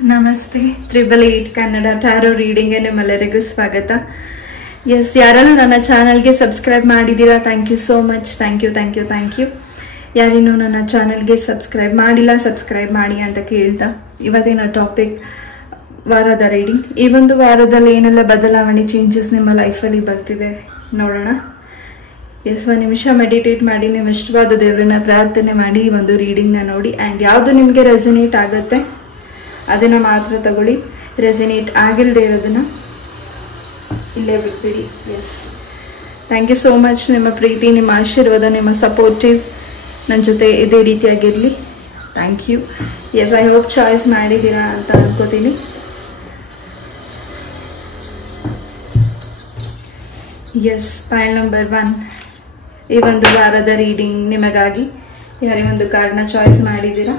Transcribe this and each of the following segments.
ನಮಸ್ತೆ 888 ಕನ್ನಡ ಟ್ಯಾರೋ ರೀಡಿಂಗ್ಗೆ ನಿಮ್ಮೆಲ್ಲರಿಗೂ ಸ್ವಾಗತ. ಎಸ್, ಯಾರೆಲ್ಲ ನನ್ನ ಚಾನಲ್ಗೆ ಸಬ್ಸ್ಕ್ರೈಬ್ ಮಾಡಿದ್ದೀರಾ, thank you so much. Thank you. ಯಾರೇನೂ ನನ್ನ ಚಾನಲ್ಗೆ ಸಬ್ಸ್ಕ್ರೈಬ್ ಮಾಡಿಲ್ಲ, ಸಬ್ಸ್ಕ್ರೈಬ್ ಮಾಡಿ ಅಂತ ಕೇಳ್ತಾ ಇವತ್ತಿನ ಟಾಪಿಕ್ ವಾರದ ರೀಡಿಂಗ್. ಈ ಒಂದು ವಾರದಲ್ಲಿ ಏನೆಲ್ಲ ಬದಲಾವಣೆ ಚೇಂಜಸ್ ನಿಮ್ಮ ಲೈಫಲ್ಲಿ ಬರ್ತಿದೆ ನೋಡೋಣ. ಎಸ್, ಒಂದು ನಿಮಿಷ ಮೆಡಿಟೇಟ್ ಮಾಡಿ ನಿಮ್ಮ ಇಷ್ಟವಾದ ದೇವರನ್ನ ಪ್ರಾರ್ಥನೆ ಮಾಡಿ ಈ ಒಂದು ರೀಡಿಂಗ್ನ ನೋಡಿ. ಆ್ಯಂಡ್ ಯಾವುದು ನಿಮಗೆ ರೆಸನೇಟ್ ಆಗುತ್ತೆ ಅದನ್ನು ಮಾತ್ರ ತಗೊಳ್ಳಿ. ರೆಸಿನೇಟ್ ಆಗಿಲ್ಲದೆ ಇರೋದನ್ನು ಇಲ್ಲೇ ಬಿಟ್ಬಿಡಿ. Yes, thank you so much. ನಿಮ್ಮ ಪ್ರೀತಿ, ನಿಮ್ಮ ಆಶೀರ್ವಾದ, ನಿಮ್ಮ ಸಪೋರ್ಟಿವ್ ನನ್ನ ಜೊತೆ ಇದೇ ರೀತಿಯಾಗಿರಲಿ. Thank you. Yes, I hope choice ಮಾಡಿದ್ದೀರಾ ಅಂತ ಅನ್ಕೋತೀನಿ. ಎಸ್, ಫೈಲ್ ನಂಬರ್ 1 ಈ ಒಂದು ವಾರದ ರೀಡಿಂಗ್ ನಿಮಗಾಗಿ. ಯಾರೇ ಒಂದು ಕಾರ್ಡ್ನ ಚಾಯ್ಸ್ ಮಾಡಿದ್ದೀರಾ?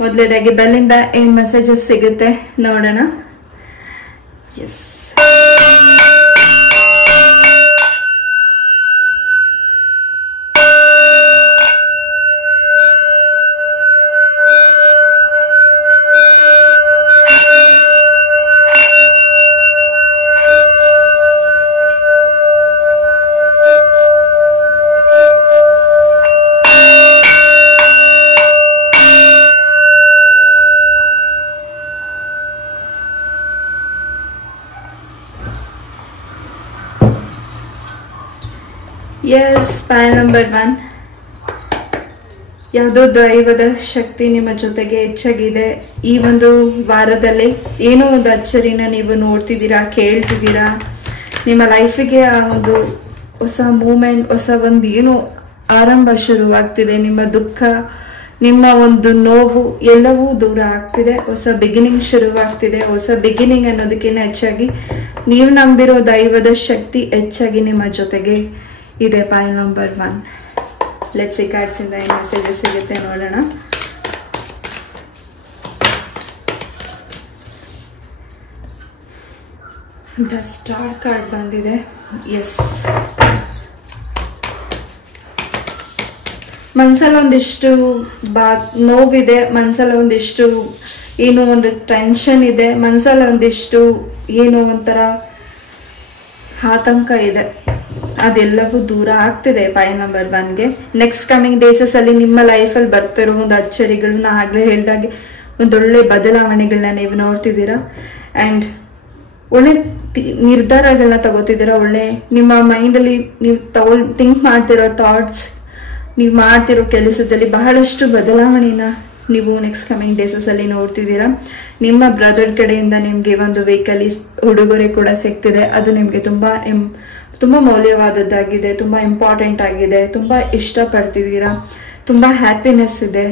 ಮೊದಲೇದಾಗಿ ಬೆಲ್ಲಿಂದ ಏನು ಮೆಸೇಜಸ್ ಸಿಗುತ್ತೆ ನೋಡೋಣ. ಎಸ್, ಫೈಲ್ ನಂಬರ್ 1 ಯಾವುದೋ ದೈವದ ಶಕ್ತಿ ನಿಮ್ಮ ಜೊತೆಗೆ ಹೆಚ್ಚಾಗಿದೆ. ಈ ಒಂದು ವಾರದಲ್ಲಿ ಏನೋ ಒಂದು ಅಚ್ಚರಿನ ನೀವು ನೋಡ್ತಿದ್ದೀರಾ, ಕೇಳ್ತಿದ್ದೀರಾ. ನಿಮ್ಮ ಲೈಫಿಗೆ ಆ ಒಂದು ಹೊಸ ಮೂಮೆಂಟ್, ಹೊಸ ಒಂದು ಏನೋ ಆರಂಭ ಶುರುವಾಗ್ತಿದೆ. ನಿಮ್ಮ ದುಃಖ, ನಿಮ್ಮ ಒಂದು ನೋವು ಎಲ್ಲವೂ ದೂರ ಆಗ್ತಿದೆ. ಹೊಸ ಬಿಗಿನಿಂಗ್ ಶುರುವಾಗ್ತಿದೆ. ಹೊಸ ಬಿಗಿನಿಂಗ್ ಅನ್ನೋದಕ್ಕಿಂತ ಹೆಚ್ಚಾಗಿ ನೀವು ನಂಬಿರೋ ದೈವದ ಶಕ್ತಿ ಹೆಚ್ಚಾಗಿ ನಿಮ್ಮ ಜೊತೆಗೆ ಇದೆ. File number 1. Let's see cards ಇಂದ ಏನು ಮೆಸೇಜಸ್ ಸಿಗುತ್ತೆ ನೋಡೋಣ. ದ ಸ್ಟಾರ್ ಕಾರ್ಡ್ ಬಂದಿದೆ. ಎಸ್, ಮನ್ಸಲ್ಲಿ ಒಂದಿಷ್ಟು ನೋವಿದೆ, ಮನ್ಸಲ್ಲಿ ಒಂದಿಷ್ಟು ಏನೋ ಒಂದು ಟೆನ್ಷನ್ ಇದೆ, ಮನ್ಸಲ್ಲಿ ಒಂದಿಷ್ಟು ಏನೋ ಒಂಥರ ಆತಂಕ ಇದೆ. ಅದೆಲ್ಲವೂ ದೂರ ಆಗ್ತಿದೆ ಫೈಲ್ ನಂಬರ್ 1ಗೆ. ನೆಕ್ಸ್ಟ್ ಕಮಿಂಗ್ ಡೇಸಸ್ ಅಲ್ಲಿ ನಿಮ್ಮ ಲೈಫಲ್ಲಿ ಬರ್ತಿರೋ ಒಂದು ಅಚ್ಚರಿಗಳನ್ನ ಆಗ್ಲೇ ಹೇಳ್ದಾಗೆ ಒಂದೊಳ್ಳೆ ಬದಲಾವಣೆಗಳನ್ನ ನೀವು ನೋಡ್ತಿದ್ದೀರಾ. ಆ್ಯಂಡ್ ಒಳ್ಳೆ ನಿರ್ಧಾರಗಳನ್ನ ತಗೋತಿದ್ದೀರಾ. ಒಳ್ಳೆ ನಿಮ್ಮ ಮೈಂಡಲ್ಲಿ ನೀವು ಥಿಂಕ್ ಮಾಡ್ತಿರೋ ಥಾಟ್ಸ್, ನೀವು ಮಾಡ್ತಿರೋ ಕೆಲಸದಲ್ಲಿ ಬಹಳಷ್ಟು ಬದಲಾವಣೆನ ನೀವು ನೆಕ್ಸ್ಟ್ ಕಮಿಂಗ್ ಡೇಸಸ್ ಅಲ್ಲಿ ನೋಡ್ತಿದ್ದೀರಾ. ನಿಮ್ಮ ಬ್ರದರ್ ಕಡೆಯಿಂದ ನಿಮಗೆ ಒಂದು ವೆಹಿಕಲ್ ಉಡುಗೊರೆ ಕೂಡ ಸಿಗ್ತಿದೆ. ಅದು ನಿಮಗೆ ತುಂಬ ಮೌಲ್ಯವಾದದ್ದಾಗಿದೆ, ತುಂಬ ಇಂಪಾರ್ಟೆಂಟ್ ಆಗಿದೆ, ತುಂಬ ಇಷ್ಟಪಡ್ತಿದ್ದೀರಾ, ತುಂಬ ಹ್ಯಾಪಿನೆಸ್ ಇದೆ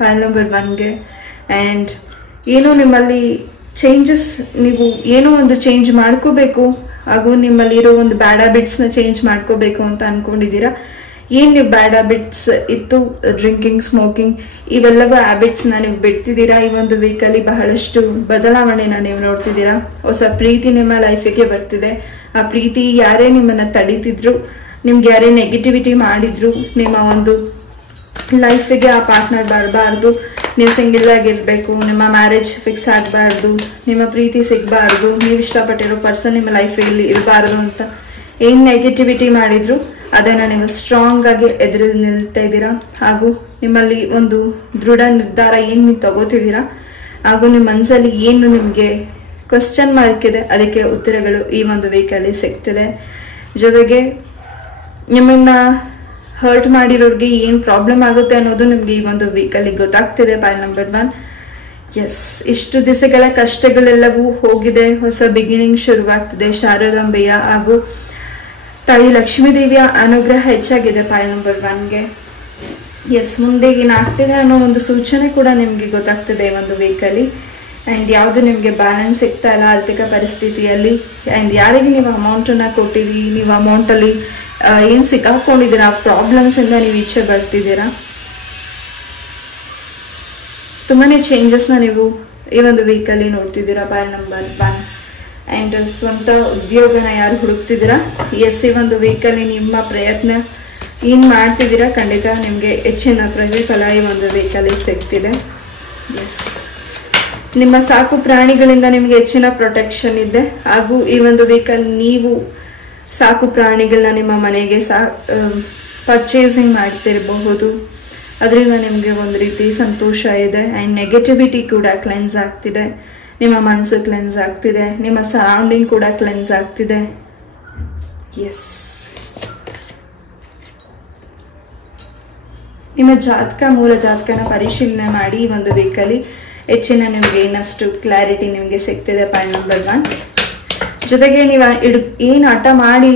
ಫೈಲ್ ನಂಬರ್ 1ಗೆ. ಆ್ಯಂಡ್ ಏನೋ ನಿಮ್ಮಲ್ಲಿ ಚೇಂಜಸ್, ನೀವು ಏನೋ ಒಂದು ಚೇಂಜ್ ಮಾಡ್ಕೋಬೇಕು, ಹಾಗೂ ನಿಮ್ಮಲ್ಲಿರೋ ಒಂದು ಬ್ಯಾಡ್ ಹ್ಯಾಬಿಟ್ಸ್ನ ಚೇಂಜ್ ಮಾಡ್ಕೋಬೇಕು ಅಂತ ಅಂದ್ಕೊಂಡಿದ್ದೀರಾ. ಏನು ನೀವು ಬ್ಯಾಡ್ ಹ್ಯಾಬಿಟ್ಸ್ ಇತ್ತು, ಡ್ರಿಂಕಿಂಗ್, ಸ್ಮೋಕಿಂಗ್, ಇವೆಲ್ಲವೂ ಹ್ಯಾಬಿಟ್ಸ್ನ ನೀವು ಬಿಡ್ತಿದ್ದೀರಾ. ಈ ಒಂದು ವೀಕಲ್ಲಿ ಬಹಳಷ್ಟು ಬದಲಾವಣೆನ ನೀವು ನೋಡ್ತಿದ್ದೀರಾ. ಹೊಸ ಪ್ರೀತಿ ನಿಮ್ಮ ಲೈಫಿಗೆ ಬರ್ತಿದೆ. ಆ ಪ್ರೀತಿ ಯಾರೇ ನಿಮ್ಮನ್ನ ತಡೀತಿದ್ರು, ನಿಮ್ಗೆ ಯಾರೇ ನೆಗೆಟಿವಿಟಿ ಮಾಡಿದ್ರು ನಿಮ್ಮ ಒಂದು ಲೈಫಿಗೆ ಆ ಪಾರ್ಟ್ನರ್ ಬರಬಾರ್ದು. ನೀವು ಸಿಂಗಲ್ ಆಗಿರ್ಬೇಕು, ನಿಮ್ಮ ಮ್ಯಾರೇಜ್ ಫಿಕ್ಸ್ ಆಗಬಾರ್ದು, ನಿಮ್ಮ ಪ್ರೀತಿ ಸಿಗಬಾರ್ದು, ನೀವು ಇಷ್ಟಪಟ್ಟಿರೋ ಪರ್ಸನ್ ನಿಮ್ಮ ಲೈಫಲ್ಲಿ ಇರಬಾರ್ದು ಅಂತ ಏನು ನೆಗೆಟಿವಿಟಿ ಮಾಡಿದ್ರು ಅದನ್ನು ನೀವು ಸ್ಟ್ರಾಂಗ್ ಆಗಿ ಎದುರು ನಿಲ್ತಾ ಇದ್ದೀರಾ. ಹಾಗೂ ನಿಮ್ಮಲ್ಲಿ ಒಂದು ದೃಢ ನಿರ್ಧಾರ ಏನು ನೀವು ತಗೋತಿದ್ದೀರಾ, ಹಾಗೂ ನಿಮ್ಮ ಮನಸ್ಸಲ್ಲಿ ಏನು ನಿಮಗೆ ಕ್ವಶನ್ ಮಾರ್ಕ್ ಇದೆ ಅದಕ್ಕೆ ಉತ್ತರಗಳು ಈ ಒಂದು ವೀಕಲ್ಲಿ ಸಿಗ್ತಿದೆ. ಜೊತೆಗೆ ನಿಮ್ಮನ್ನ ಹರ್ಟ್ ಮಾಡಿರೋರಿಗೆ ಏನು ಪ್ರಾಬ್ಲಮ್ ಆಗುತ್ತೆ ಅನ್ನೋದು ನಿಮಗೆ ಈ ಒಂದು ವೀಕಲ್ಲಿ ಗೊತ್ತಾಗ್ತಿದೆ ಫೈಲ್ ನಂಬರ್ 1. ಎಸ್, ಇಷ್ಟು ದಿವಸಗಳ ಕಷ್ಟಗಳೆಲ್ಲವೂ ಹೋಗಿದೆ. ಹೊಸ ಬಿಗಿನಿಂಗ್ ಶುರುವಾಗ್ತಿದೆ. ಶಾರದಾಂಬೆಯ ಹಾಗೂ ತಾಯಿ ಲಕ್ಷ್ಮೀ ದೇವಿಯ ಅನುಗ್ರಹ ಹೆಚ್ಚಾಗಿದೆ ಫೈಲ್ ನಂಬರ್ 1ಗೆ. ಎಸ್, ಮುಂದೆ ಏನಾಗ್ತಿದೆ ಅನ್ನೋ ಒಂದು ಸೂಚನೆ ಕೂಡ ನಿಮಗೆ ಗೊತ್ತಾಗ್ತಿದೆ ಈ ಒಂದು ವೀಕಲ್ಲಿ. ಆ್ಯಂಡ್ ಯಾವುದು ನಿಮಗೆ ಬ್ಯಾಲೆನ್ಸ್ ಸಿಗ್ತಾ ಇಲ್ಲ ಆರ್ಥಿಕ ಪರಿಸ್ಥಿತಿಯಲ್ಲಿ. ಆ್ಯಂಡ್ ಯಾರಿಗೆ ನೀವು ಅಮೌಂಟನ್ನು ಕೊಟ್ಟಿರಿ, ನೀವು ಅಮೌಂಟಲ್ಲಿ ಏನು ಸಿಕ್ಕಾಕೊಂಡಿದ್ದೀರಾ, ಪ್ರಾಬ್ಲಮ್ಸಿಂದ ನೀವು ಈಚೆ ಬರ್ತಿದ್ದೀರಾ. ತುಂಬಾ ಚೇಂಜಸ್ನ ನೀವು ಈ ಒಂದು ವೀಕಲ್ಲಿ ನೋಡ್ತಿದ್ದೀರಾ ಫೈಲ್ ನಂಬರ್ 1. ಆ್ಯಂಡ್ ಸ್ವಂತ ಉದ್ಯೋಗನ ಯಾರು ಹುಡುಕ್ತಿದ್ದೀರಾ, ಎಸ್, ಈ ಒಂದು ವೀಕಲ್ಲಿ ನಿಮ್ಮ ಪ್ರಯತ್ನ ಏನು ಮಾಡ್ತಿದ್ದೀರಾ ಖಂಡಿತ ನಿಮಗೆ ಹೆಚ್ಚಿನ ಪ್ರತಿಫಲ ಈ ಒಂದು ವೀಕಲ್ಲಿ ಸಿಗ್ತಿದೆ. ಎಸ್, ನಿಮ್ಮ ಸಾಕು ಪ್ರಾಣಿಗಳಿಂದ ನಿಮಗೆ ಹೆಚ್ಚಿನ ಪ್ರೊಟೆಕ್ಷನ್ ಇದೆ. ಹಾಗೂ ಈ ಒಂದು ವೀಕಲ್ಲಿ ನೀವು ಸಾಕು ಪ್ರಾಣಿಗಳನ್ನ ನಿಮ್ಮ ಮನೆಗೆ ಪರ್ಚೇಸಿಂಗ್ ಮಾಡ್ತಿರಬಹುದು. ಅದರಿಂದ ನಿಮಗೆ ಒಂದು ರೀತಿ ಸಂತೋಷ ಇದೆ. ಆ್ಯಂಡ್ ನೆಗೆಟಿವಿಟಿ ಕೂಡ ಕ್ಲೆನ್ಸ್ ಆಗ್ತಿದೆ, ನಿಮ್ಮ ಮನಸ್ಸು ಕ್ಲೆನ್ಸ್ ಆಗ್ತಿದೆ, ನಿಮ್ಮ ಸರೌಂಡಿಂಗ್ ಕೂಡ ಕ್ಲೆನ್ಸ್ ಆಗ್ತಿದೆ. ಎಸ್, ನಿಮ್ಮ ಮೂಲ ಜಾತಕನ ಪರಿಶೀಲನೆ ಮಾಡಿ ಈ ಒಂದು ವೀಕಲ್ಲಿ ಹೆಚ್ಚಿನ ನಿಮಗೆ ಇನ್ನಷ್ಟು ಕ್ಲಾರಿಟಿ ನಿಮಗೆ ಸಿಗ್ತಿದೆ. Point number 1. ಜೊತೆಗೆ ನೀವು ಏನು ಹಠ ಮಾಡಿ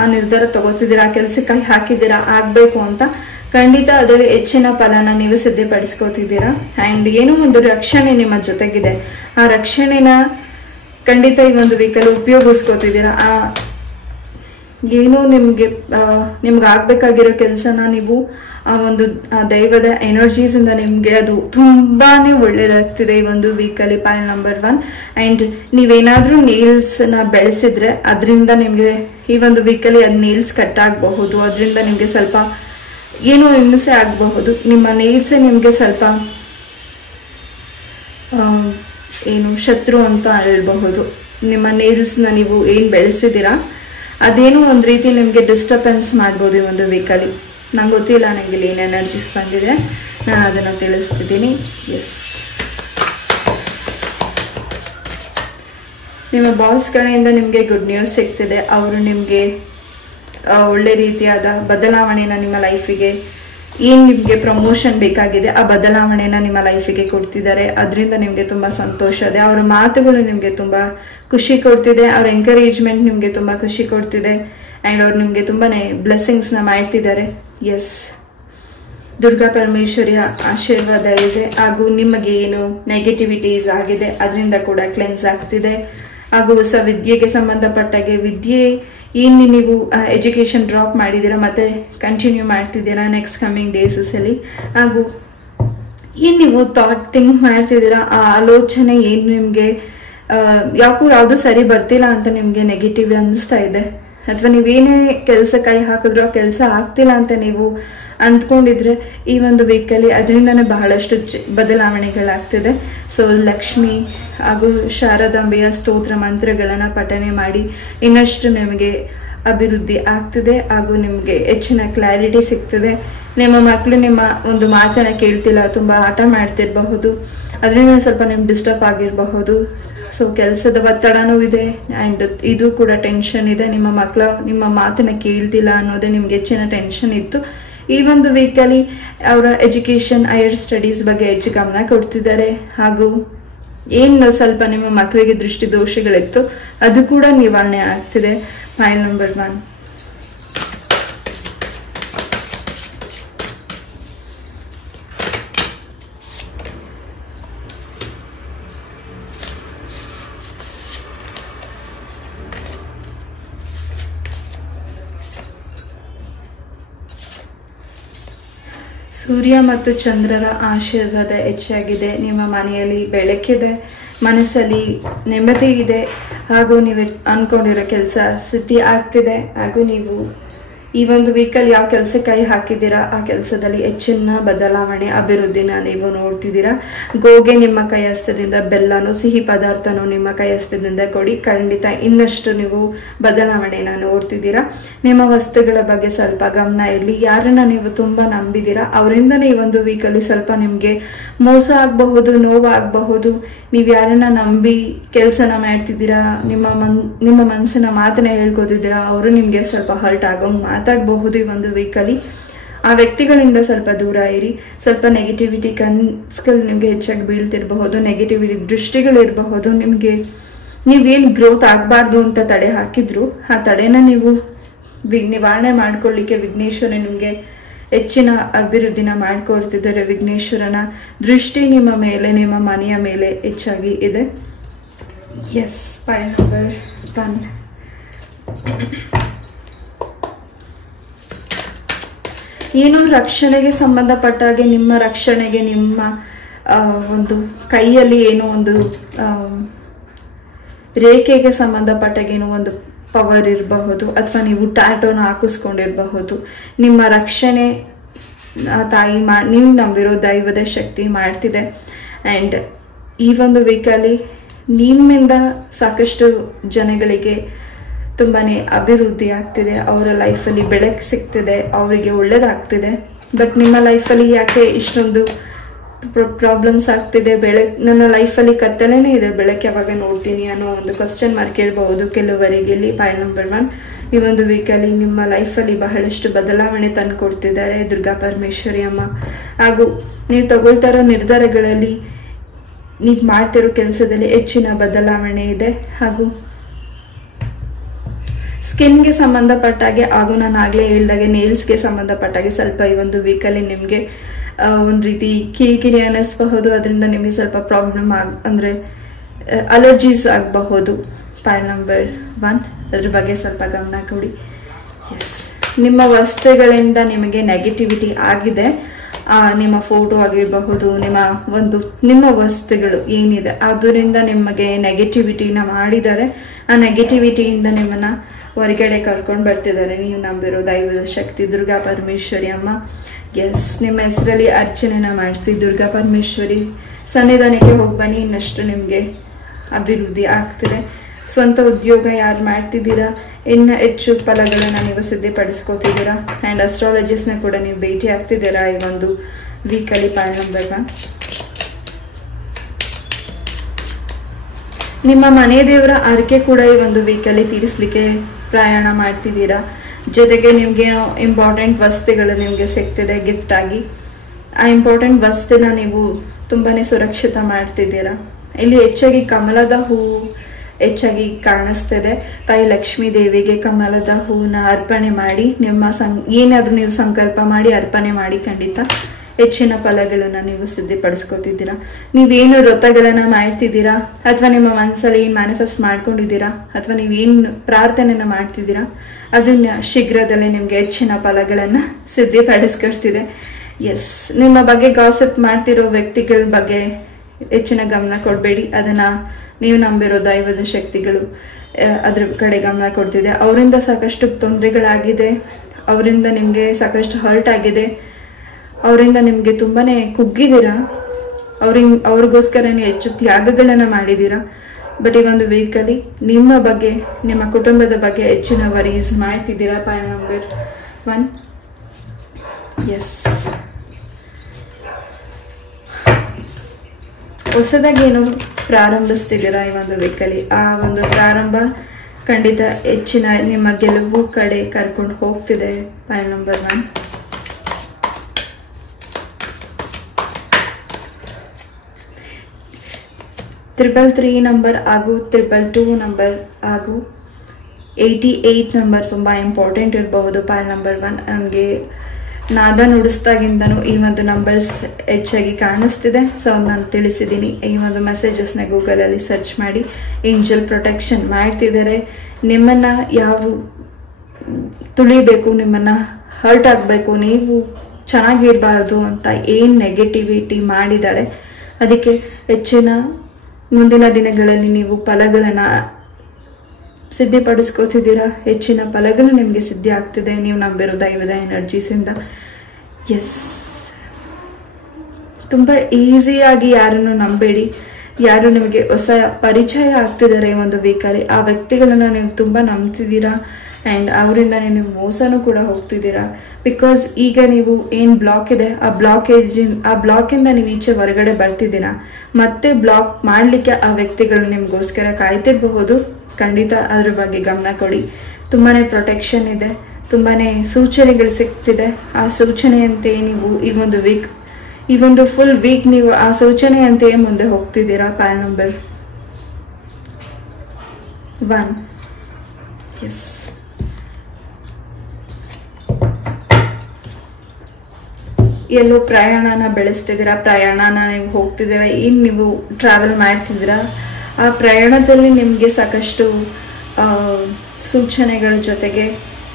ಆ ನಿರ್ಧಾರ ತಗೋತಿದ್ದೀರಾ, ಆ ಕೆಲಸಕ್ಕೆ ಕೈ ಹಾಕಿದ್ದೀರಾ ಆಗ್ಬೇಕು ಅಂತ, ಖಂಡಿತ ಅದರಲ್ಲಿ ಹೆಚ್ಚಿನ ಫಲನ ನೀವು ಸಿದ್ಧಪಡಿಸ್ಕೋತಿದ್ದೀರಾ. ಆ್ಯಂಡ್ ಏನೋ ಒಂದು ರಕ್ಷಣೆ ನಿಮ್ಮ ಜೊತೆಗಿದೆ, ಆ ರಕ್ಷಣೆನ ಖಂಡಿತ ಈ ಒಂದು ವೀಕಲ್ಲಿ ಉಪಯೋಗಿಸ್ಕೋತಿದ್ದೀರಾ. ಏನೋ ನಿಮ್ಗೆ ಆಗ್ಬೇಕಾಗಿರೋ ಕೆಲಸನ ನೀವು ಆ ಒಂದು ದೈವದ ಎನರ್ಜೀಸಿಂದ ನಿಮಗೆ ಅದು ತುಂಬಾನೇ ಒಳ್ಳೇದಾಗ್ತಿದೆ ಈ ಒಂದು ವೀಕಲ್ಲಿ. Point number 1. ಆ್ಯಂಡ್ ನೀವೇನಾದ್ರೂ ನೇಲ್ಸ್ನ ಬೆಳೆಸಿದ್ರೆ ಅದರಿಂದ ನಿಮಗೆ ಈ ಒಂದು ವೀಕಲ್ಲಿ ಅದು ನೇಲ್ಸ್ ಕಟ್ ಆಗಬಹುದು, ಅದರಿಂದ ನಿಮಗೆ ಸ್ವಲ್ಪ ಏನೋ ಹಿಂಸೆ ಆಗಬಹುದು. ನಿಮ್ಮ ನೇಲ್ಸೇ ನಿಮಗೆ ಸ್ವಲ್ಪ ಶತ್ರು ಅಂತ ಹೇಳ್ಬಹುದು. ನಿಮ್ಮ ನೇಲ್ಸ್ನ ನೀವು ಏನು ಬೆಳೆಸಿದ್ದೀರಾ ಅದೇನೋ ಒಂದು ರೀತಿ ನಿಮಗೆ ಡಿಸ್ಟರ್ಬೆನ್ಸ್ ಮಾಡ್ಬೋದು ಈ ಒಂದು ವೀಕಲ್ಲಿ. ನಂಗೆ ಗೊತ್ತಿಲ್ಲ, ನನಗೆ ಇಲ್ಲಿ ಏನು ಎನರ್ಜೀಸ್ ಬಂದಿದೆ, ನಾನು ಅದನ್ನು ತಿಳಿಸ್ತಿದ್ದೀನಿ. ಎಸ್, ನಿಮ್ಮ ಬಾಸ್ ಕಡೆಯಿಂದ ನಿಮಗೆ ಗುಡ್ ನ್ಯೂಸ್ ಸಿಗ್ತಿದೆ. ಅವರು ನಿಮಗೆ ಒಳ್ಳೆ ರೀತಿಯಾದ ಬದಲಾವಣೆನ ನಿಮ್ಮ ಲೈಫಿಗೆ, ಏನು ನಿಮಗೆ ಪ್ರಮೋಷನ್ ಬೇಕಾಗಿದೆ ಆ ಬದಲಾವಣೆನ ನಿಮ್ಮ ಲೈಫಿಗೆ ಕೊಡ್ತಿದ್ದಾರೆ. ಅದರಿಂದ ನಿಮಗೆ ತುಂಬ ಸಂತೋಷ ಇದೆ. ಅವರ ಮಾತುಗಳು ನಿಮಗೆ ತುಂಬ ಖುಷಿ ಕೊಡ್ತಿದೆ, ಅವ್ರ ಎಂಕರೇಜ್ಮೆಂಟ್ ನಿಮಗೆ ತುಂಬ ಖುಷಿ ಕೊಡ್ತಿದೆ. ಆ್ಯಂಡ್ ಅವ್ರು ನಿಮಗೆ ತುಂಬಾ ಬ್ಲೆಸ್ಸಿಂಗ್ಸ್ನ ಮಾಡ್ತಿದ್ದಾರೆ. ಎಸ್, ದುರ್ಗಾ ಪರಮೇಶ್ವರಿಯ ಆಶೀರ್ವಾದ ಇದೆ. ಹಾಗೂ ನಿಮಗೆ ಏನು ನೆಗೆಟಿವಿಟೀಸ್ ಆಗಿದೆ ಅದರಿಂದ ಕೂಡ ಕ್ಲೆನ್ಸ್ ಆಗ್ತಿದೆ. ಹಾಗೂ ಹೊಸ ವಿದ್ಯೆಗೆ ಸಂಬಂಧಪಟ್ಟಾಗೆ ವಿದ್ಯೆ ಏನು ನೀವು ಎಜುಕೇಷನ್ ಡ್ರಾಪ್ ಮಾಡಿದ್ದೀರಾ ಮತ್ತೆ ಕಂಟಿನ್ಯೂ ಮಾಡ್ತಿದ್ದೀರಾ ನೆಕ್ಸ್ಟ್ ಕಮಿಂಗ್ ಡೇಸಲ್ಲಿ. ಹಾಗೂ ಏನು ನೀವು ಥಿಂಕ್ ಮಾಡ್ತಿದ್ದೀರಾ, ಆ ಆಲೋಚನೆ ಏನು ನಿಮಗೆ ಯಾವುದು ಸರಿ ಬರ್ತಿಲ್ಲ ಅಂತ ನಿಮಗೆ ನೆಗೆಟಿವ್ ಅನಿಸ್ತಾ ಇದೆ, ಅಥವಾ ನೀವೇನೇ ಕೆಲಸ ಕೈ ಹಾಕಿದ್ರು ಆ ಕೆಲಸ ಆಗ್ತಿಲ್ಲ ಅಂತ ನೀವು ಅಂದ್ಕೊಂಡಿದ್ರೆ ಈ ಒಂದು ವೀಕಲ್ಲಿ ಅದರಿಂದನೇ ಬಹಳಷ್ಟು ಬದಲಾವಣೆಗಳಾಗ್ತಿದೆ. ಸೊ ಲಕ್ಷ್ಮಿ ಹಾಗೂ ಶಾರದಾಂಬೆಯ ಸ್ತೋತ್ರ ಮಂತ್ರಗಳನ್ನು ಪಠನೆ ಮಾಡಿ ಇನ್ನಷ್ಟು ನಿಮಗೆ ಅಭಿವೃದ್ಧಿ ಆಗ್ತಿದೆ. ಹಾಗೂ ನಿಮಗೆ ಹೆಚ್ಚಿನ ಕ್ಲಾರಿಟಿ ಸಿಗ್ತಿದೆ. ನಿಮ್ಮ ಮಕ್ಕಳು ನಿಮ್ಮ ಒಂದು ಮಾತನ್ನು ಕೇಳ್ತಿಲ್ಲ, ತುಂಬ ಆಟ ಮಾಡ್ತಿರಬಹುದು, ಅದರಿಂದ ಸ್ವಲ್ಪ ನಿಮ್ಗೆ ಡಿಸ್ಟರ್ಬ್ ಆಗಿರಬಹುದು. ಸೊ ಕೆಲಸದ ಒತ್ತಡನೂ ಇದೆ ಆ್ಯಂಡ್ ಇದು ಕೂಡ ಟೆನ್ಷನ್ ಇದೆ. ನಿಮ್ಮ ಮಕ್ಕಳು ನಿಮ್ಮ ಮಾತನ್ನ ಕೇಳ್ತಿಲ್ಲ ಅನ್ನೋದೇ ನಿಮ್ಗೆ ಹೆಚ್ಚಿನ ಟೆನ್ಷನ್ ಇತ್ತು. ಈ ಒಂದು ವೀಕಲ್ಲಿ ಅವರ ಎಜುಕೇಷನ್ ಹೈಯರ್ ಸ್ಟಡೀಸ್ ಬಗ್ಗೆ ಹೆಚ್ಚು ಗಮನ ಕೊಡ್ತಿದ್ದಾರೆ. ಹಾಗೂ ಏನು ಸ್ವಲ್ಪ ನಿಮ್ಮ ಮಕ್ಕಳಿಗೆ ದೃಷ್ಟಿ ದೋಷಗಳಿತ್ತು ಅದು ಕೂಡ ನಿವಾರಣೆ ಆಗ್ತಿದೆ. Point number 1. ಸೂರ್ಯ ಮತ್ತು ಚಂದ್ರರ ಆಶೀರ್ವಾದ ಹೆಚ್ಚಾಗಿದೆ. ನಿಮ್ಮ ಮನೆಯಲ್ಲಿ ಬೆಳಕಿದೆ, ಮನಸ್ಸಲ್ಲಿ ನೆಮ್ಮದಿ ಇದೆ. ಹಾಗೂ ನೀವು ಅನ್ಕೊಂಡಿರೋ ಕೆಲಸ ಸಿದ್ಧಿ ಆಗ್ತಿದೆ. ಹಾಗೂ ನೀವು ಈ ಒಂದು ವೀಕಲ್ಲಿ ಯಾವ ಕೆಲಸಕ್ಕೆ ಕೈ ಹಾಕಿದ್ದೀರಾ ಆ ಕೆಲಸದಲ್ಲಿ ಹೆಚ್ಚಿನ ಬದಲಾವಣೆ ಅಭಿವೃದ್ಧಿನ ನೀವು ನೋಡ್ತಿದ್ದೀರಾ. ಗೋಗೆ ನಿಮ್ಮ ಕೈ ಹಸ್ತದಿಂದ ಬೆಲ್ಲನೂ ಸಿಹಿ ಪದಾರ್ಥನೂ ನಿಮ್ಮ ಕೈ ಹಸ್ತದಿಂದ ಕೊಡಿ, ಖಂಡಿತ ಇನ್ನಷ್ಟು ನೀವು ಬದಲಾವಣೆನ ನೋಡ್ತಿದ್ದೀರಾ. ನಿಮ್ಮ ವಸ್ತುಗಳ ಬಗ್ಗೆ ಸ್ವಲ್ಪ ಗಮನ ಇರಲಿ. ಯಾರನ್ನ ನೀವು ತುಂಬ ನಂಬಿದ್ದೀರಾ ಅವರಿಂದನೇ ಈ ಒಂದು ವೀಕಲ್ಲಿ ಸ್ವಲ್ಪ ನಿಮಗೆ ಮೋಸ ಆಗಬಹುದು, ನೋವಾಗಬಹುದು. ನೀವು ಯಾರನ್ನ ನಂಬಿ ಕೆಲಸನ ಮಾಡ್ತಿದ್ದೀರಾ, ನಿಮ್ಮ ಮನಸ್ಸಿನ ಮಾತನ್ನ ಹೇಳ್ಕೊತಿದ್ದೀರಾ, ಅವರು ನಿಮಗೆ ಸ್ವಲ್ಪ ಹರ್ಟ್ ಆಗೋಂಗೆ ಮಾತಾಡಬಹುದು. ಈ ಒಂದು ವೀಕಲ್ಲಿ ಆ ವ್ಯಕ್ತಿಗಳಿಂದ ಸ್ವಲ್ಪ ದೂರ ಇರಿ. ಸ್ವಲ್ಪ ನೆಗೆಟಿವಿಟಿ ಕನ್ಸ್ಗಳು ನಿಮಗೆ ಹೆಚ್ಚಾಗಿ ಬೀಳ್ತಿರಬಹುದು, ನೆಗೆಟಿವಿಟಿ ದೃಷ್ಟಿಗಳಿರಬಹುದು. ನಿಮಗೆ ನೀವೇನು ಗ್ರೋತ್ ಆಗಬಾರ್ದು ಅಂತ ತಡೆ ಹಾಕಿದ್ರು ಆ ತಡೆನ ನೀವು ನಿವಾರಣೆ ಮಾಡ್ಕೊಳ್ಳಿಕ್ಕೆ ವಿಘ್ನೇಶ್ವರ ನಿಮಗೆ ಹೆಚ್ಚಿನ ಅಭಿವೃದ್ಧಿನ ಮಾಡ್ಕೊಡ್ತಿದ್ದಾರೆ. ವಿಘ್ನೇಶ್ವರನ ದೃಷ್ಟಿ ನಿಮ್ಮ ಮೇಲೆ, ನಿಮ್ಮ ಮನೆಯ ಮೇಲೆ ಹೆಚ್ಚಾಗಿ ಇದೆ. Yes, point number 1. ಏನು ರಕ್ಷಣೆಗೆ ಸಂಬಂಧಪಟ್ಟಾಗೆ ನಿಮ್ಮ ರಕ್ಷಣೆಗೆ ನಿಮ್ಮ ಒಂದು ಕೈಯಲ್ಲಿ ಏನೋ ಒಂದು ರೇಖೆಗೆ ಸಂಬಂಧಪಟ್ಟಾಗ ಏನೋ ಒಂದು ಪವರ್ ಇರಬಹುದು, ಅಥವಾ ನೀವು ಟ್ಯಾಟೋನ ಹಾಕಿಸ್ಕೊಂಡಿರಬಹುದು. ನಿಮ್ಮ ರಕ್ಷಣೆ ತಾಯಿ ನೀವು ನಂಬಿರೋ ದೈವದ ಶಕ್ತಿ ಮಾಡ್ತಿದೆ. ಆ್ಯಂಡ್ ಈ ಒಂದು ವೀಕಲ್ಲಿ ನಿಮ್ಮಿಂದ ಸಾಕಷ್ಟು ಜನಗಳಿಗೆ ತುಂಬಾನೇ ಅಭಿವೃದ್ಧಿ ಆಗ್ತಿದೆ, ಅವರ ಲೈಫಲ್ಲಿ ಬೆಳಕು ಸಿಗ್ತಿದೆ, ಅವರಿಗೆ ಒಳ್ಳೇದಾಗ್ತಿದೆ. ಬಟ್ ನಿಮ್ಮ ಲೈಫಲ್ಲಿ ಯಾಕೆ ಇಷ್ಟೊಂದು ಪ್ರಾಬ್ಲಮ್ಸ್ ಆಗ್ತಿದೆ? ನನ್ನ ಲೈಫಲ್ಲಿ ಕತ್ತಲೇನೇ ಇದೆ, ಬೆಳಕು ಯಾವಾಗ ನೋಡ್ತೀನಿ ಅನ್ನೋ ಒಂದು ಕ್ವಶನ್ ಮಾರ್ಕ್ ಇರಬಹುದು ಕೆಲವರಿಗೆ. ಇಲ್ಲಿ ಪಾಯಿಂಟ್ ನಂಬರ್ 1, ಈ ಒಂದು ವೀಕಲ್ಲಿ ನಿಮ್ಮ ಲೈಫಲ್ಲಿ ಬಹಳಷ್ಟು ಬದಲಾವಣೆ ತಂದು ಕೊಡ್ತಿದ್ದಾರೆ ದುರ್ಗಾ ಪರಮೇಶ್ವರಿ ಅಮ್ಮ. ಹಾಗೂ ನೀವು ತಗೊಳ್ತಾ ಇರೋ ನಿರ್ಧಾರಗಳಲ್ಲಿ, ನೀವು ಮಾಡ್ತಿರೋ ಕೆಲಸದಲ್ಲಿ ಹೆಚ್ಚಿನ ಬದಲಾವಣೆ ಇದೆ. ಹಾಗೂ ಸ್ಕಿನ್ಗೆ ಸಂಬಂಧಪಟ್ಟಾಗೆ, ಹಾಗೂ ನಾನು ಆಗಲೇ ಹೇಳಿದಾಗೆ ನೇಲ್ಸ್ಗೆ ಸಂಬಂಧಪಟ್ಟಾಗೆ ಸ್ವಲ್ಪ ಈ ಒಂದು ವೀಕಲ್ಲಿ ನಿಮಗೆ ಒಂದು ರೀತಿ ಕಿರಿಕಿರಿ ಅನ್ನಿಸಬಹುದು. ಅದರಿಂದ ನಿಮಗೆ ಸ್ವಲ್ಪ ಪ್ರಾಬ್ಲಮ್ ಅಂದರೆ ಅಲರ್ಜೀಸ್ ಆಗಬಹುದು. ಪಾಯಿಂಟ್ ನಂಬರ್ 1, ಅದ್ರ ಬಗ್ಗೆ ಸ್ವಲ್ಪ ಗಮನ ಕೊಡಿ. ಎಸ್, ನಿಮ್ಮ ವಸ್ತುಗಳಿಂದ ನಿಮಗೆ ನೆಗೆಟಿವಿಟಿ ಆಗಿದೆ. ನಿಮ್ಮ ಫೋಟೋ ಆಗಿರಬಹುದು, ನಿಮ್ಮ ವಸ್ತುಗಳು ಏನಿದೆ ಅದರಿಂದ ನಿಮಗೆ ನೆಗೆಟಿವಿಟಿನ ಮಾಡಿದ್ದಾರೆ. ಆ ನೆಗೆಟಿವಿಟಿಯಿಂದ ನಿಮ್ಮನ್ನ ಹೊರಗಡೆ ಕರ್ಕೊಂಡು ಬರ್ತಿದ್ದಾರೆ. ನೀವು ನಂಬಿರೋ ದೈವದ ಶಕ್ತಿ ದುರ್ಗಾ ಪರಮೇಶ್ವರಿ ಅಮ್ಮ. ಎಸ್, ನಿಮ್ಮ ಹೆಸರಲ್ಲಿ ಅರ್ಚನೆನ ಮಾಡಿಸಿ ದುರ್ಗಾ ಪರಮೇಶ್ವರಿ ಸನ್ನಿಧಾನಕ್ಕೆ ಹೋಗಿ ಬನ್ನಿ, ಇನ್ನಷ್ಟು ನಿಮಗೆ ಅಭಿವೃದ್ಧಿ ಆಗ್ತಿದೆ. ಸ್ವಂತ ಉದ್ಯೋಗ ಯಾರು ಮಾಡ್ತಿದ್ದೀರಾ, ಇನ್ನು ಹೆಚ್ಚು ಫಲಗಳನ್ನು ನೀವು ಸಿದ್ಧಪಡಿಸ್ಕೋತಿದ್ದೀರಾ. ಆ್ಯಂಡ್ ಅಸ್ಟ್ರಾಲಜಿಸ್ಟ್ನ ಕೂಡ ನೀವು ಭೇಟಿ ಆಗ್ತಿದ್ದೀರಾ ಈ ಒಂದು ವೀಕಲ್ಲಿ. ಪಾಯಿಂಟ್ ನಂಬರ್ 1, ನಿಮ್ಮ ಮನೆ ದೇವರ ಆರೈಕೆ ಕೂಡ ಈ ಒಂದು ವೀಕಲ್ಲಿ ತೀರಿಸಲಿಕ್ಕೆ ಪ್ರಯಾಣ ಮಾಡ್ತಿದ್ದೀರಾ. ಜೊತೆಗೆ ನಿಮ್ಗೇನೋ ಇಂಪಾರ್ಟೆಂಟ್ ವಸ್ತುಗಳು ನಿಮಗೆ ಸಿಗ್ತಿದೆ ಗಿಫ್ಟ್ ಆಗಿ. ಆ ಇಂಪಾರ್ಟೆಂಟ್ ವಸ್ತುನ ನೀವು ತುಂಬಾನೇ ಸುರಕ್ಷಿತ ಮಾಡ್ತಿದ್ದೀರಾ. ಇಲ್ಲಿ ಹೆಚ್ಚಾಗಿ ಕಮಲದ ಹೂವು ಹೆಚ್ಚಾಗಿ ಕಾಣಿಸ್ತಿದೆ. ತಾಯಿ ಲಕ್ಷ್ಮೀ ದೇವಿಗೆ ಕಮಲದ ಹೂವನ್ನ ಅರ್ಪಣೆ ಮಾಡಿ, ಏನಾದ್ರೂ ನೀವು ಸಂಕಲ್ಪ ಮಾಡಿ ಅರ್ಪಣೆ ಮಾಡಿ, ಖಂಡಿತ ಹೆಚ್ಚಿನ ಫಲಗಳನ್ನ ನೀವು ಸಿದ್ಧಪಡಿಸ್ಕೋತಿದ್ದೀರಾ. ನೀವೇನು ವ್ರತಗಳನ್ನ ಮಾಡ್ತಿದ್ದೀರಾ, ಅಥವಾ ನಿಮ್ಮ ಮನಸ್ಸಲ್ಲಿ ಏನು ಮ್ಯಾನಿಫೆಸ್ಟ್ ಮಾಡ್ಕೊಂಡಿದ್ದೀರಾ, ಅಥವಾ ನೀವೇನು ಪ್ರಾರ್ಥನೆನ ಮಾಡ್ತಿದ್ದೀರಾ, ಅದನ್ನ ಶೀಘ್ರದಲ್ಲೇ ನಿಮ್ಗೆ ಹೆಚ್ಚಿನ ಫಲಗಳನ್ನ ಸಿದ್ಧಪಡಿಸ್ಕೊಡ್ತಿದೆ. ಎಸ್, ನಿಮ್ಮ ಬಗ್ಗೆ ಗಾಸಿಪ್ ಮಾಡ್ತಿರೋ ವ್ಯಕ್ತಿಗಳ ಬಗ್ಗೆ ಹೆಚ್ಚಿನ ಗಮನ ಕೊಡಬೇಡಿ. ಅದನ್ನ ನೀವು ನಂಬಿರೋ ದೈವದ ಶಕ್ತಿಗಳು ಅದ್ರ ಕಡೆ ಗಮನ ಕೊಡ್ತಿದೆ. ಅವರಿಂದ ಸಾಕಷ್ಟು ತೊಂದರೆಗಳಾಗಿದೆ, ಅವರಿಂದ ನಿಮ್ಗೆ ಸಾಕಷ್ಟು ಹರ್ಟ್ ಆಗಿದೆ, ಅವರಿಂದ ನಿಮ್ಗೆ ತುಂಬಾನೇ ಕುಗ್ಗಿದ್ದೀರಾ, ಅವ್ರಿಗೋಸ್ಕರನೇ ಹೆಚ್ಚು ತ್ಯಾಗಗಳನ್ನ ಮಾಡಿದ್ದೀರಾ. ಬಟ್ ಈ ಒಂದು ವೀಕಲ್ಲಿ ನಿಮ್ಮ ಬಗ್ಗೆ, ನಿಮ್ಮ ಕುಟುಂಬದ ಬಗ್ಗೆ ಹೆಚ್ಚಿನ ವರೀಸ್ ಮಾಡ್ತಿದ್ದೀರಾ. ಪಾಯಿಂಟ್ ನಂಬರ್ 1, ಎಸ್, ಹೊಸದಾಗಿ ಏನು ಪ್ರಾರಂಭಿಸ್ತಿದ್ದೀರಾ ಈ ಒಂದು ವೀಕಲ್ಲಿ. ಆ ಒಂದು ಪ್ರಾರಂಭ ಖಂಡಿತ ಹೆಚ್ಚಿನ ನಿಮ್ಮ ಗೆಲುವು ಕಡೆ ಕರ್ಕೊಂಡು ಹೋಗ್ತಿದೆ. ಪಾಯಿಂಟ್ ನಂಬರ್ 1, 333 ನಂಬರ್ ಹಾಗೂ 222 ನಂಬರ್ ಹಾಗೂ 88 ನಂಬರ್ ತುಂಬಾ ಇಂಪಾರ್ಟೆಂಟ್ ಇರಬಹುದು. ಪಾಯಿಂಟ್ ನಂಬರ್ 1, ನನಗೆ ನಾದ ನುಡಿಸ್ದಾಗಿಂದನೂ ಈ ಒಂದು ನಂಬರ್ಸ್ ಹೆಚ್ಚಾಗಿ ಕಾಣಿಸ್ತಿದೆ. ಸೊ ನಾನು ತಿಳಿಸಿದ್ದೀನಿ. ಈ ಒಂದು ಮೆಸೇಜಸ್ನ ಗೂಗಲಲ್ಲಿ ಸರ್ಚ್ ಮಾಡಿ. ಏಂಜಲ್ ಪ್ರೊಟೆಕ್ಷನ್ ಮಾಡ್ತಿದ್ದಾರೆ. ನಿಮ್ಮನ್ನ ಯಾವ ತುಳಿಬೇಕು, ನಿಮ್ಮನ್ನ ಹರ್ಟ್ ಆಗಬೇಕು, ನೀವು ಚೆನ್ನಾಗಿರಬಾರ್ದು ಅಂತ ಏನು ನೆಗೆಟಿವಿಟಿ ಮಾಡಿದ್ದಾರೆ, ಅದಕ್ಕೆ ಹೆಚ್ಚಿನ ಮುಂದಿನ ದಿನಗಳಲ್ಲಿ ನೀವು ಫಲಗಳನ್ನು ಸಿದ್ಧಪಡಿಸ್ಕೋತಿದ್ದೀರಾ. ಹೆಚ್ಚಿನ ಫಲಗಳು ನಿಮಗೆ ಸಿದ್ಧಿ ಆಗ್ತಿದೆ ನೀವು ನಂಬಿರೋ ದೈವದ ಎನರ್ಜೀಸಿಂದ. ಎಸ್, ತುಂಬ ಈಸಿಯಾಗಿ ಯಾರನ್ನು ನಂಬೇಡಿ. ಯಾರು ನಿಮಗೆ ಹೊಸ ಪರಿಚಯ ಆಗ್ತಿದ್ದಾರೆ ಒಂದು ವೀಕಲ್ಲಿ, ಆ ವ್ಯಕ್ತಿಗಳನ್ನು ನೀವು ತುಂಬ ನಂಬ್ತಿದ್ದೀರಾ. ಆ್ಯಂಡ್ ಅವರಿಂದನೇ ನೀವು ಮೋಸನೂ ಕೂಡ ಹೋಗ್ತಿದ್ದೀರಾ. ಬಿಕಾಸ್ ಈಗ ನೀವು ಏನು ಬ್ಲಾಕ್ ಇದೆ, ಆ ಬ್ಲಾಕಿಂದ ನೀವು ಈಚೆ ಹೊರಗಡೆ ಬರ್ತಿದ್ದೀರಾ. ಮತ್ತೆ ಬ್ಲಾಕ್ ಮಾಡಲಿಕ್ಕೆ ಆ ವ್ಯಕ್ತಿಗಳು ನಿಮಗೋಸ್ಕರ ಕಾಯ್ತಿರಬಹುದು. ಖಂಡಿತ ಅದ್ರ ಬಗ್ಗೆ ಗಮನ ಕೊಡಿ. ತುಂಬಾ ಪ್ರೊಟೆಕ್ಷನ್ ಇದೆ, ತುಂಬಾ ಸೂಚನೆಗಳು ಸಿಗ್ತಿದೆ. ಆ ಸೂಚನೆಯಂತೆಯೇ ನೀವು ಈ ಒಂದು ಫುಲ್ ವೀಕ್ ನೀವು ಆ ಸೂಚನೆಯಂತೆಯೇ ಮುಂದೆ ಹೋಗ್ತಿದ್ದೀರಾ. ಪಾಯಿಂಟ್ ನಂಬರ್ 1, ಎಸ್, ಎಲ್ಲೋ ಪ್ರಯಾಣನ ಬೆಳೆಸ್ತಿದ್ದೀರಾ, ಪ್ರಯಾಣನ ನೀವು ಹೋಗ್ತಿದ್ದೀರಾ, ಏನು ನೀವು ಟ್ರಾವೆಲ್ ಮಾಡ್ತಿದ್ದೀರಾ. ಆ ಪ್ರಯಾಣದಲ್ಲಿ ನಿಮಗೆ ಸಾಕಷ್ಟು ಸೂಚನೆಗಳ ಜೊತೆಗೆ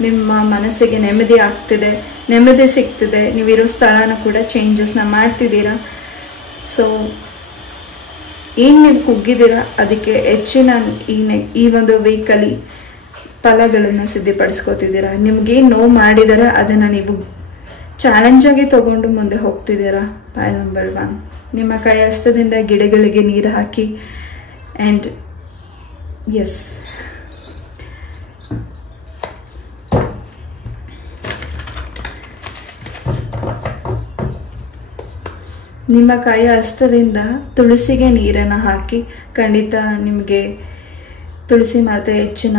ನಿಮ್ಮ ಮನಸ್ಸಿಗೆ ನೆಮ್ಮದಿ ಸಿಗ್ತಿದೆ. ನೀವಿರೋ ಸ್ಥಳನೂ ಕೂಡ ಚೇಂಜಸ್ನ ಮಾಡ್ತಿದ್ದೀರಾ. ಸೊ ಏನು ನೀವು ಕುಗ್ಗಿದ್ದೀರಾ, ಅದಕ್ಕೆ ಹೆಚ್ಚಿನ ಈ ಒಂದು ವೀಕಲ್ಲಿ ಫಲಗಳನ್ನು ಸಿದ್ಧಪಡಿಸ್ಕೋತಿದ್ದೀರಾ. ನಿಮ್ಗೇನು ನೋವು ಮಾಡಿದಾರೆ ಅದನ್ನು ನೀವು ಚಾಲೆಂಜಾಗಿ ತಗೊಂಡು ಮುಂದೆ ಹೋಗ್ತಿದ್ದೀರಾ. ಪಾಯಿಂಟ್ ನಂಬರ್ 1, ನಿಮ್ಮ ಕೈ ಹಸ್ತದಿಂದ ಗಿಡಗಳಿಗೆ ನೀರು ಹಾಕಿ. ಆ್ಯಂಡ್ ಎಸ್, ನಿಮ್ಮ ಕೈ ಹಸ್ತದಿಂದ ತುಳಸಿಗೆ ನೀರನ್ನು ಹಾಕಿ. ಖಂಡಿತ ನಿಮಗೆ ತುಳಸಿ ಮಾತೆ ಹೆಚ್ಚಿನ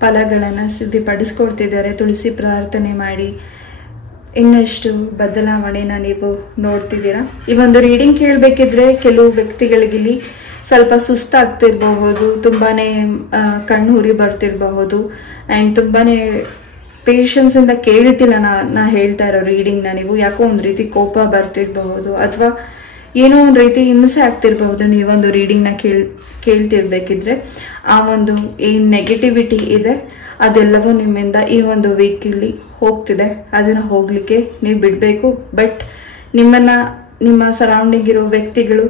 ಫಲಗಳನ್ನು ಸಿದ್ಧಪಡಿಸ್ಕೊಡ್ತಿದ್ದಾರೆ. ತುಳಸಿ ಪ್ರಾರ್ಥನೆ ಮಾಡಿ ಇನ್ನಷ್ಟು ಬದಲಾವಣೆನ ನೀವು ನೋಡ್ತಿದ್ದೀರಾ. ಈ ಒಂದು ರೀಡಿಂಗ್ ಕೇಳಬೇಕಿದ್ರೆ ಕೆಲವು ವ್ಯಕ್ತಿಗಳಿಗಿಲ್ಲಿ ಸ್ವಲ್ಪ ಸುಸ್ತಾಗ್ತಿರಬಹುದು, ತುಂಬಾನೇ ಕಣ್ಣು ಉರಿ ಬರ್ತಿರಬಹುದು, ಆ್ಯಂಡ್ ತುಂಬಾನೇ ಪೇಷನ್ಸಿಂದ ಕೇಳ್ತಿಲ್ಲ ನಾ ಹೇಳ್ತಾ ಇರೋ ರೀಡಿಂಗ್ನ. ನೀವು ಯಾಕೋ ಒಂದು ರೀತಿ ಕೋಪ ಬರ್ತಿರಬಹುದು, ಅಥವಾ ಏನೋ ಒಂದು ರೀತಿ ಹಿಂಸೆ ಆಗ್ತಿರಬಹುದು. ನೀವೊಂದು ರೀಡಿಂಗ್ನ ಕೇಳ್ತಿರ್ಬೇಕಿದ್ರೆ ಆ ಒಂದು ಏನು ನೆಗೆಟಿವಿಟಿ ಇದೆ ಅದೆಲ್ಲವೂ ನಿಮ್ಮಿಂದ ಈ ಒಂದು ವೀಕಲ್ಲಿ ಹೋಗ್ತಿದೆ. ಅದನ್ನು ಹೋಗ್ಲಿಕ್ಕೆ ನೀವು ಬಿಡಬೇಕು. ಬಟ್ ನಿಮ್ಮ ಸರೌಂಡಿಂಗ್ ಇರೋ ವ್ಯಕ್ತಿಗಳು,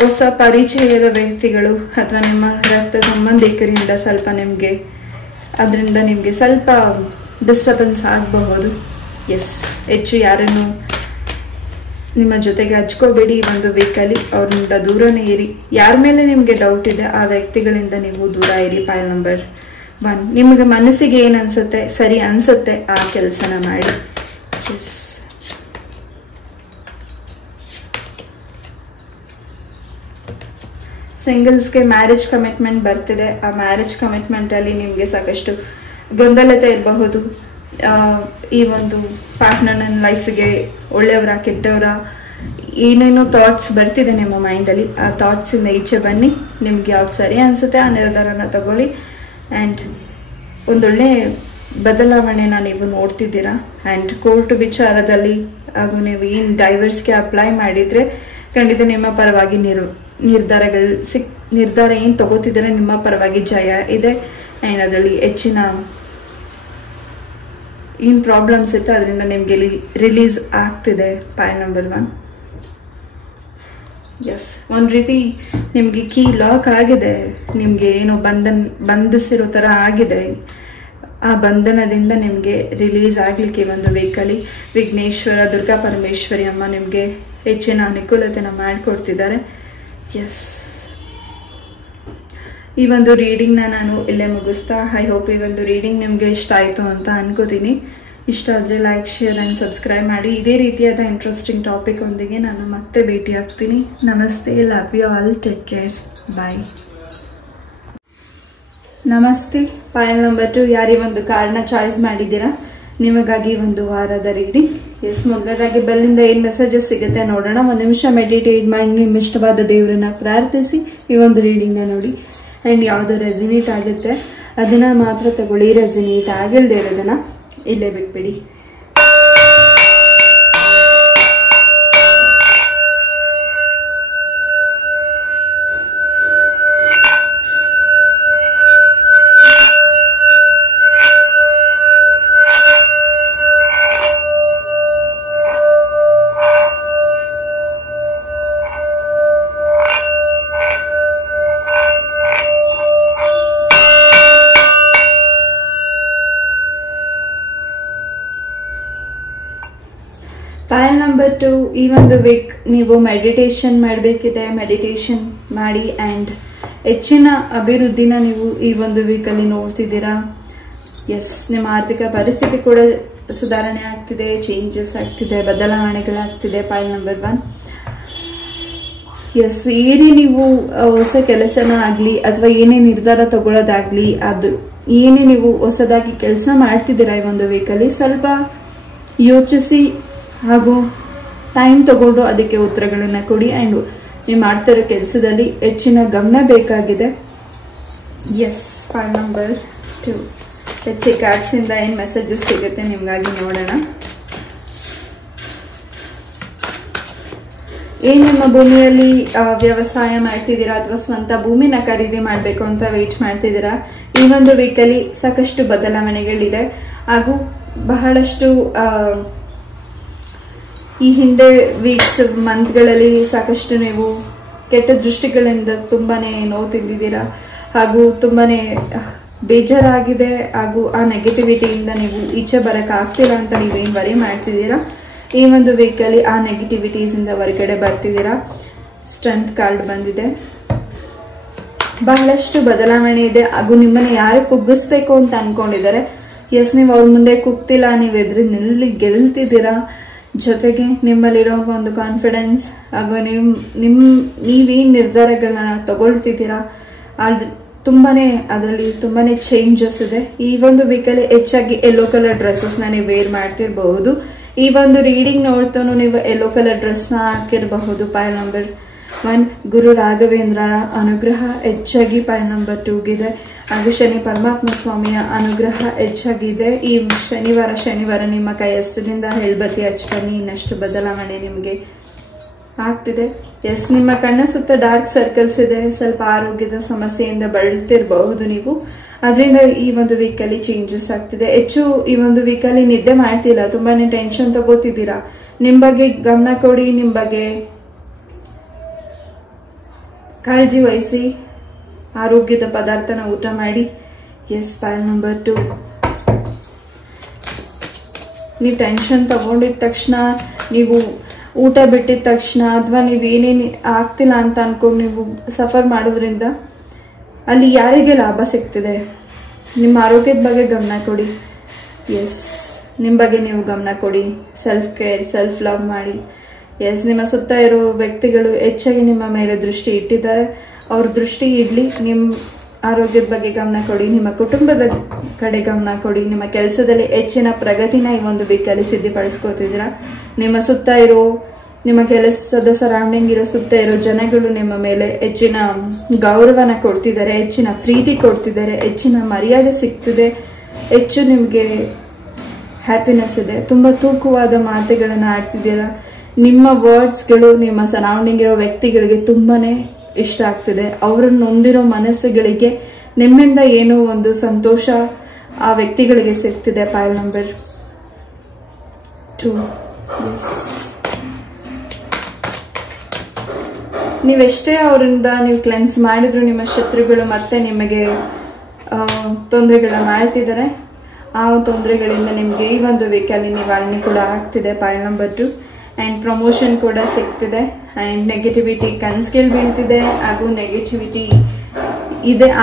ಹೊಸ ಪರಿಚಯದ ವ್ಯಕ್ತಿಗಳು ಅಥವಾ ನಿಮ್ಮ ರಕ್ತ ಸಂಬಂಧಿಕರಿಂದ ಸ್ವಲ್ಪ ಅದರಿಂದ ನಿಮಗೆ ಸ್ವಲ್ಪ ಡಿಸ್ಟರ್ಬೆನ್ಸ್ ಆಗಬಹುದು. ಎಸ್, ಹೆಚ್ಚು ಯಾರನ್ನು ನಿಮ್ಮ ಜೊತೆಗೆ ಹಚ್ಕೋಬೇಡಿ ಈ ಒಂದು ವೀಕಲ್ಲಿ. ಅವ್ರಿಂದ ದೂರನೇ ಇರಿ. ಯಾರ ಮೇಲೆ ನಿಮಗೆ ಡೌಟ್ ಇದೆ ಆ ವ್ಯಕ್ತಿಗಳಿಂದ ನೀವು ದೂರ ಇರಿ. ಪಾಯಲ್ ನಂಬರ್ 1, ನಿಮಗೆ ಮನಸ್ಸಿಗೆ ಏನು ಅನ್ಸುತ್ತೆ, ಸರಿ ಅನ್ಸುತ್ತೆ, ಆ ಕೆಲಸನ ಮಾಡಿ. ಎಸ್, ಸಿಂಗಲ್ಸ್ಗೆ ಮ್ಯಾರೇಜ್ ಕಮಿಟ್ಮೆಂಟ್ ಬರ್ತಿದೆ. ಆ ಮ್ಯಾರೇಜ್ ಕಮಿಟ್ಮೆಂಟಲ್ಲಿ ನಿಮಗೆ ಸಾಕಷ್ಟು ಗೊಂದಲತೆ ಇರಬಹುದು. ಈ ಒಂದು ಪಾರ್ಟ್ನರ್ ನನ್ನ ಲೈಫಿಗೆ ಒಳ್ಳೆಯವರ ಕೆಟ್ಟವರ ಏನೇನೋ ಥಾಟ್ಸ್ ಬರ್ತಿದೆ ನಿಮ್ಮ ಮೈಂಡಲ್ಲಿ. ಆ ಥಾಟ್ಸಿಂದ ಈಚೆ ಬನ್ನಿ. ನಿಮ್ಗೆ ಯಾವ್ದು ಸರಿ ಅನಿಸುತ್ತೆ ಆ ನಿರ್ಧಾರನ ತಗೊಳ್ಳಿ. ಆ್ಯಂಡ್ ಒಂದೊಳ್ಳೆ ಬದಲಾವಣೆನ ನೀವು ನೋಡ್ತಿದ್ದೀರಾ. ಆ್ಯಂಡ್ ಕೋರ್ಟ್ ವಿಚಾರದಲ್ಲಿ ಹಾಗೂ ನೀವು ಏನು ಡೈವರ್ಸ್ಗೆ ಅಪ್ಲೈ ಮಾಡಿದರೆ ಖಂಡಿತ ನಿಮ್ಮ ಪರವಾಗಿ ನಿರ್ಧಾರ ಏನು ತಗೋತಿದ್ದಾರೆ ನಿಮ್ಮ ಪರವಾಗಿ ಜಯ ಇದೆ. ಆ್ಯಂಡ್ ಅದರಲ್ಲಿ ಹೆಚ್ಚಿನ ಏನು ಪ್ರಾಬ್ಲಮ್ಸ್ ಇತ್ತು ಅದರಿಂದ ನಿಮಗೆ ರಿಲೀಸ್ ಆಗ್ತಿದೆ. Pile number 1. ಎಸ್, ಒಂದು ರೀತಿ ನಿಮಗೆ ಕೀ ಲಾಕ್ ಆಗಿದೆ. ನಿಮಗೆ ಏನೋ ಬಂಧಿಸಿರೋ ಥರ ಆಗಿದೆ. ಆ ಬಂಧನದಿಂದ ನಿಮಗೆ ರಿಲೀಸ್ ಆಗಲಿಕ್ಕೆ ಒಂದು ವೀಕಲ್ಲಿ ವಿಘ್ನೇಶ್ವರ, ದುರ್ಗಾ ಪರಮೇಶ್ವರಿ ಅಮ್ಮ ನಿಮಗೆ ಹೆಚ್ಚಿನ ಅನುಕೂಲತೆನ ಮಾಡಿಕೊಡ್ತಿದ್ದಾರೆ. ಎಸ್, ಈ ಒಂದು ರೀಡಿಂಗ್ನ ನಾನು ಇಲ್ಲೇ ಮುಗಿಸ್ತಾ. ಐ ಹೋಪ್ ಈ ಒಂದು ರೀಡಿಂಗ್ ನಿಮಗೆ ಇಷ್ಟ ಆಯಿತು ಅಂತ ಅನ್ಕೋತೀನಿ. ಇಷ್ಟ ಆದರೆ ಲೈಕ್, ಶೇರ್ ಆ್ಯಂಡ್ ಸಬ್ಸ್ಕ್ರೈಬ್ ಮಾಡಿ. ಇದೇ ರೀತಿಯಾದ ಇಂಟ್ರೆಸ್ಟಿಂಗ್ ಟಾಪಿಕ್ ಒಂದಿಗೆ ನಾನು ಮತ್ತೆ ಭೇಟಿ ಆಗ್ತೀನಿ. ನಮಸ್ತೆ, love you all, take care, bye. ನಮಸ್ತೆ. ಪಾಯಲ್ ನಂಬರ್ 2 ಯಾರಿ ಒಂದು ಕಾರ್ಡ್ನ ಚಾಯ್ಸ್ ಮಾಡಿದ್ದೀರಾ ನಿಮಗಾಗಿ ಒಂದು ವಾರದ ರೀಡಿಂಗ್. ಎಸ್, ಮೊದಲದಾಗಿ ಬೆಲ್ಲಿಂದ ಏನು ಮೆಸೇಜಸ್ ಸಿಗುತ್ತೆ ನೋಡೋಣ. 1 ನಿಮಿಷ ಮೆಡಿಟೇಟ್ ಮಾಡಿ ನಿಮ್ಮ ಇಷ್ಟವಾದ ದೇವರನ್ನ ಪ್ರಾರ್ಥಿಸಿ ಈ ಒಂದು ರೀಡಿಂಗ್ನ ನೋಡಿ. ಆ್ಯಂಡ್ ಯಾವುದು ರೆಸಿನೇಟ್ ಆಗುತ್ತೆ ಅದನ್ನ ಮಾತ್ರ ತಗೊಳ್ಳಿ. ರೆಸಿನೇಟ್ ಆಗಿಲ್ಲದೆ ಇರೋದನ್ನ ಇಲ್ಲೇ ಬಿಟ್ಬಿಡಿ. ಪಾಯಲ್ ನಂಬರ್ 2 ಈ ಒಂದು ವೀಕ್ ನೀವು ಮೆಡಿಟೇಷನ್ ಮಾಡಬೇಕಿದೆ. ಮೆಡಿಟೇಷನ್ ಮಾಡಿ ಆ್ಯಂಡ್ ಹೆಚ್ಚಿನ ಅಭಿವೃದ್ಧಿನ ನೀವು ಈ ಒಂದು ವೀಕಲ್ಲಿ ನೋಡ್ತಿದ್ದೀರಾ. ಎಸ್, ನಿಮ್ಮ ಆರ್ಥಿಕ ಪರಿಸ್ಥಿತಿ ಕೂಡ ಸುಧಾರಣೆ ಆಗ್ತಿದೆ, ಚೇಂಜಸ್ ಆಗ್ತಿದೆ, ಬದಲಾವಣೆಗಳಾಗ್ತಿದೆ. Pile number 1. ಎಸ್, ಏನೇ ನೀವು ಹೊಸ ಕೆಲಸನ ಆಗಲಿ ಅಥವಾ ಏನೇ ನಿರ್ಧಾರ ತಗೊಳ್ಳೋದಾಗ್ಲಿ, ಅದು ಏನೇ ನೀವು ಹೊಸದಾಗಿ ಕೆಲಸ ಮಾಡ್ತಿದ್ದೀರಾ ಈ ಒಂದು ವೀಕಲ್ಲಿ ಸ್ವಲ್ಪ ಯೋಚಿಸಿ ಹಾಗೂ ಟೈಮ್ ತಗೊಂಡು ಅದಕ್ಕೆ ಉತ್ತರಗಳನ್ನು ಕೊಡಿ. ಆ್ಯಂಡ್ ನೀವು ಮಾಡ್ತಿರೋ ಕೆಲಸದಲ್ಲಿ ಹೆಚ್ಚಿನ ಗಮನ ಬೇಕಾಗಿದೆ. ಎಸ್, ಪಾಯಲ್ ನಂಬರ್ 2 ಹೆಚ್ಚಿ ಕಾರ್ಡ್ಸಿಂದ ಏನು ಮೆಸೇಜಸ್ ಸಿಗುತ್ತೆ ನಿಮಗಾಗಿ ನೋಡೋಣ. ಏನು ನಿಮ್ಮ ಭೂಮಿಯಲ್ಲಿ ವ್ಯವಸಾಯ ಮಾಡ್ತಿದ್ದೀರಾ ಅಥವಾ ಸ್ವಂತ ಭೂಮಿನ ಖರೀದಿ ಮಾಡಬೇಕು ಅಂತ ವೇಟ್ ಮಾಡ್ತಿದ್ದೀರಾ, ಈ ಒಂದು ವೀಕಲ್ಲಿ ಸಾಕಷ್ಟು ಬದಲಾವಣೆಗಳಿದೆ. ಹಾಗೂ ಬಹಳಷ್ಟು ಈ ಹಿಂದೆ ವೀಕ್ಸ್ ಮಂತ್ಗಳಲ್ಲಿ ಸಾಕಷ್ಟು ನೀವು ಕೆಟ್ಟ ದೃಷ್ಟಿಗಳಿಂದ ತುಂಬಾನೇ ನೋವು ತಿಂದಿದ್ದೀರಾ ಹಾಗೂ ತುಂಬಾನೇ ಬೇಜಾರಾಗಿದೆ. ಹಾಗೂ ಆ ನೆಗೆಟಿವಿಟಿಯಿಂದ ನೀವು ಈಚೆ ಬರಕ್ ಆಗ್ತಿಲ್ಲ ಅಂತ ನೀವೇನು ವರಿ ಮಾಡ್ತಿದ್ದೀರಾ. ಈ ಒಂದು ವೀಕಲ್ಲಿ ಆ ನೆಗೆಟಿವಿಟೀಸ್ ಇಂದ ಹೊರಗಡೆ ಬರ್ತಿದ್ದೀರಾ. ಸ್ಟ್ರೆಂತ್ ಕಾರ್ಡ್ ಬಂದಿದೆ. ಬಹಳಷ್ಟು ಬದಲಾವಣೆ ಇದೆ. ಹಾಗೂ ನಿಮ್ಮನ್ನ ಯಾರು ಕುಗ್ಗಿಸ್ಬೇಕು ಅಂತ ಅನ್ಕೊಂಡಿದ್ದಾರೆ, ಎಸ್ ನೀವು ಅವ್ರ ಮುಂದೆ ಕುಗ್ತಿಲ್ಲ, ನೀವು ಎದುರು ಗೆಲ್ತಿದ್ದೀರಾ. ಜೊತೆಗೆ ನಿಮ್ಮಲ್ಲಿರೋ ಒಂದು ಕಾನ್ಫಿಡೆನ್ಸ್ ಹಾಗೂ ನೀವೇನ್ ನಿರ್ಧಾರಗಳನ್ನ ತಗೊಳ್ತಿದ್ದೀರಾ ಅದರಲ್ಲಿ ತುಂಬಾನೇ ಚೇಂಜಸ್ ಇದೆ. ಈ ಒಂದು ವೀಕಲ್ಲಿ ಹೆಚ್ಚಾಗಿ ಯೆಲ್ಲೋ ಕಲರ್ ಡ್ರೆಸ್ಸಸ್ ನ ನೀವು ವೇರ್ ಮಾಡ್ತಿರಬಹುದು. ಈ ಒಂದು ರೀಡಿಂಗ್ ನೋಡ್ತಾನು ನೀವು ಯೆಲ್ಲೋ ಕಲರ್ ಡ್ರೆಸ್ ನ ಹಾಕಿರಬಹುದು. ಪೈಲ್ ನಂಬರ್ 1 ಗುರು ರಾಘವೇಂದ್ರರ ಅನುಗ್ರಹ ಹೆಚ್ಚಾಗಿ ಪೈಲ್ ನಂಬರ್ 2 ಗಿದೆ. ಹಾಗೂ ಶನಿ ಪರಮಾತ್ಮ ಸ್ವಾಮಿಯ ಅನುಗ್ರಹ ಹೆಚ್ಚಾಗಿದೆ. ಈ ಶನಿವಾರ ನಿಮ್ಮ ಕೈಯಸ್ಥದಿಂದ ಹೇಳ್ಬತ್ತಿ ಹಚ್ಬನ್ನಿ, ಇನ್ನಷ್ಟು ಬದಲಾವಣೆ ನಿಮಗೆ ಆಗ್ತಿದೆ. ಎಸ್, ನಿಮ್ಮ ಕಣ್ಣ ಸುತ್ತ ಡಾರ್ಕ್ ಸರ್ಕಲ್ಸ್ ಇದೆ. ಸ್ವಲ್ಪ ಆರೋಗ್ಯದ ಸಮಸ್ಯೆಯಿಂದ ಬಳಲ್ತಿರಬಹುದು ನೀವು. ಅದರಿಂದ ಈ ಒಂದು ವೀಕಲ್ಲಿ ಚೇಂಜಸ್ ಆಗ್ತಿದೆ. ಹೆಚ್ಚು ಈ ಒಂದು ವೀಕಲ್ಲಿ ನಿದ್ದೆ ಮಾಡ್ತಿಲ್ಲ, ತುಂಬಾನೇ ಟೆನ್ಷನ್ ತಗೋತಿದ್ದೀರಾ. ನಿಮ್ ಬಗ್ಗೆ ಗಮನ ಕೊಡಿ, ನಿಮ್ ಬಗ್ಗೆ ಕಾಳಜಿ ವಹಿಸಿ, ಆರೋಗ್ಯದ ಪದಾರ್ಥನ ಊಟ ಮಾಡಿ. ಎಸ್, ಪೈಲ್ ನಂಬರ್ 2 ನೀವು ಟೆನ್ಷನ್ ತಗೊಂಡಿದ ತಕ್ಷಣ, ನೀವು ಊಟ ಬಿಟ್ಟಿದ ತಕ್ಷಣ, ಅಥವಾ ನೀವು ಏನೇನು ಆಗ್ತಿಲ್ಲ ಅಂತ ಅನ್ಕೊಂಡು ನೀವು ಸಫರ್ ಮಾಡೋದ್ರಿಂದ ಅಲ್ಲಿ ಯಾರಿಗೆ ಲಾಭ ಸಿಗ್ತಿದೆ? ನಿಮ್ಮ ಆರೋಗ್ಯದ ಬಗ್ಗೆ ಗಮನ ಕೊಡಿ. ಎಸ್, ನಿಮ್ಮ ಬಗ್ಗೆ ನೀವು ಗಮನ ಕೊಡಿ. ಸೆಲ್ಫ್ ಕೇರ್, ಸೆಲ್ಫ್ ಲವ್ ಮಾಡಿ. ಎಸ್, ನಿಮ್ಮ ಸುತ್ತ ಇರೋ ವ್ಯಕ್ತಿಗಳು ಹೆಚ್ಚಾಗಿ ನಿಮ್ಮ ಮೇಲೆ ದೃಷ್ಟಿ ಇಟ್ಟಿದ್ದಾರೆ. ಅವ್ರ ದೃಷ್ಟಿ ಇಡ್ಲಿ. ನಿಮ್ಮ ಆರೋಗ್ಯದ ಬಗ್ಗೆ ಗಮನ ಕೊಡಿ, ನಿಮ್ಮ ಕುಟುಂಬದ ಕಡೆ ಗಮನ ಕೊಡಿ. ನಿಮ್ಮ ಕೆಲಸದಲ್ಲಿ ಹೆಚ್ಚಿನ ಪ್ರಗತಿನ ಈ ಒಂದು ವೀಕಲ್ಲಿ ಸಿದ್ಧಪಡಿಸ್ಕೋತಿದ್ದೀರಾ. ನಿಮ್ಮ ಕೆಲಸದ ಸರೌಂಡಿಂಗ್ ಇರೋ ಸುತ್ತ ಇರೋ ಜನಗಳು ನಿಮ್ಮ ಮೇಲೆ ಹೆಚ್ಚಿನ ಗೌರವನ ಕೊಡ್ತಿದ್ದಾರೆ, ಹೆಚ್ಚಿನ ಪ್ರೀತಿ ಕೊಡ್ತಿದ್ದಾರೆ, ಹೆಚ್ಚಿನ ಮರ್ಯಾದೆ ಸಿಗ್ತಿದೆ, ಹೆಚ್ಚು ನಿಮಗೆ ಹ್ಯಾಪಿನೆಸ್ ಇದೆ. ತುಂಬಾ ತೂಕವಾದ ಮಾತುಗಳನ್ನ ಆಡ್ತಿದ್ದೀರಾ. ನಿಮ್ಮ ವರ್ಡ್ಸ್ಗಳು ನಿಮ್ಮ ಸರೌಂಡಿಂಗ್ ಇರೋ ವ್ಯಕ್ತಿಗಳಿಗೆ ತುಂಬಾನೇ ಇಷ್ಟ ಆಗ್ತಿದೆ. ಅವರನ್ನು ನೊಂದಿರೋ ಮನಸ್ಸುಗಳಿಗೆ ನಿಮ್ಮಿಂದ ಏನೋ ಒಂದು ಸಂತೋಷ ಆ ವ್ಯಕ್ತಿಗಳಿಗೆ ಸಿಗ್ತಿದೆ. ಪೈಲ್ ನಂಬರ್ 2. ನೀವೆಷ್ಟೇ ಅವರಿಂದ ನೀವು ಕ್ಲೆನ್ಸ್ ಮಾಡಿದ್ರು ನಿಮ್ಮ ಶತ್ರುಗಳು ಮತ್ತೆ ನಿಮಗೆ ತೊಂದರೆಗಳನ್ನ ಮಾಡ್ತಿದ್ದಾರೆ. ಆ ತೊಂದರೆಗಳಿಂದ ನಿಮ್ಗೆ ಈ ಒಂದು ವೀಕಲ್ಲಿ ನಿವಾರಣೆ ಕೂಡ ಆಗ್ತಿದೆ. ಪೈಲ್ ನಂಬರ್ 2. ಅಂಡ್ ಪ್ರಮೋಷನ್ ಕೂಡ ಸಿಗ್ತಿದೆ. ಅಂಡ್ ನೆಗೆಟಿವಿಟಿ ಕನ್ಸ್ಗಳು ಬೀಳ್ತಿದೆ. ಹಾಗೂ ನೆಗೆಟಿವಿಟಿ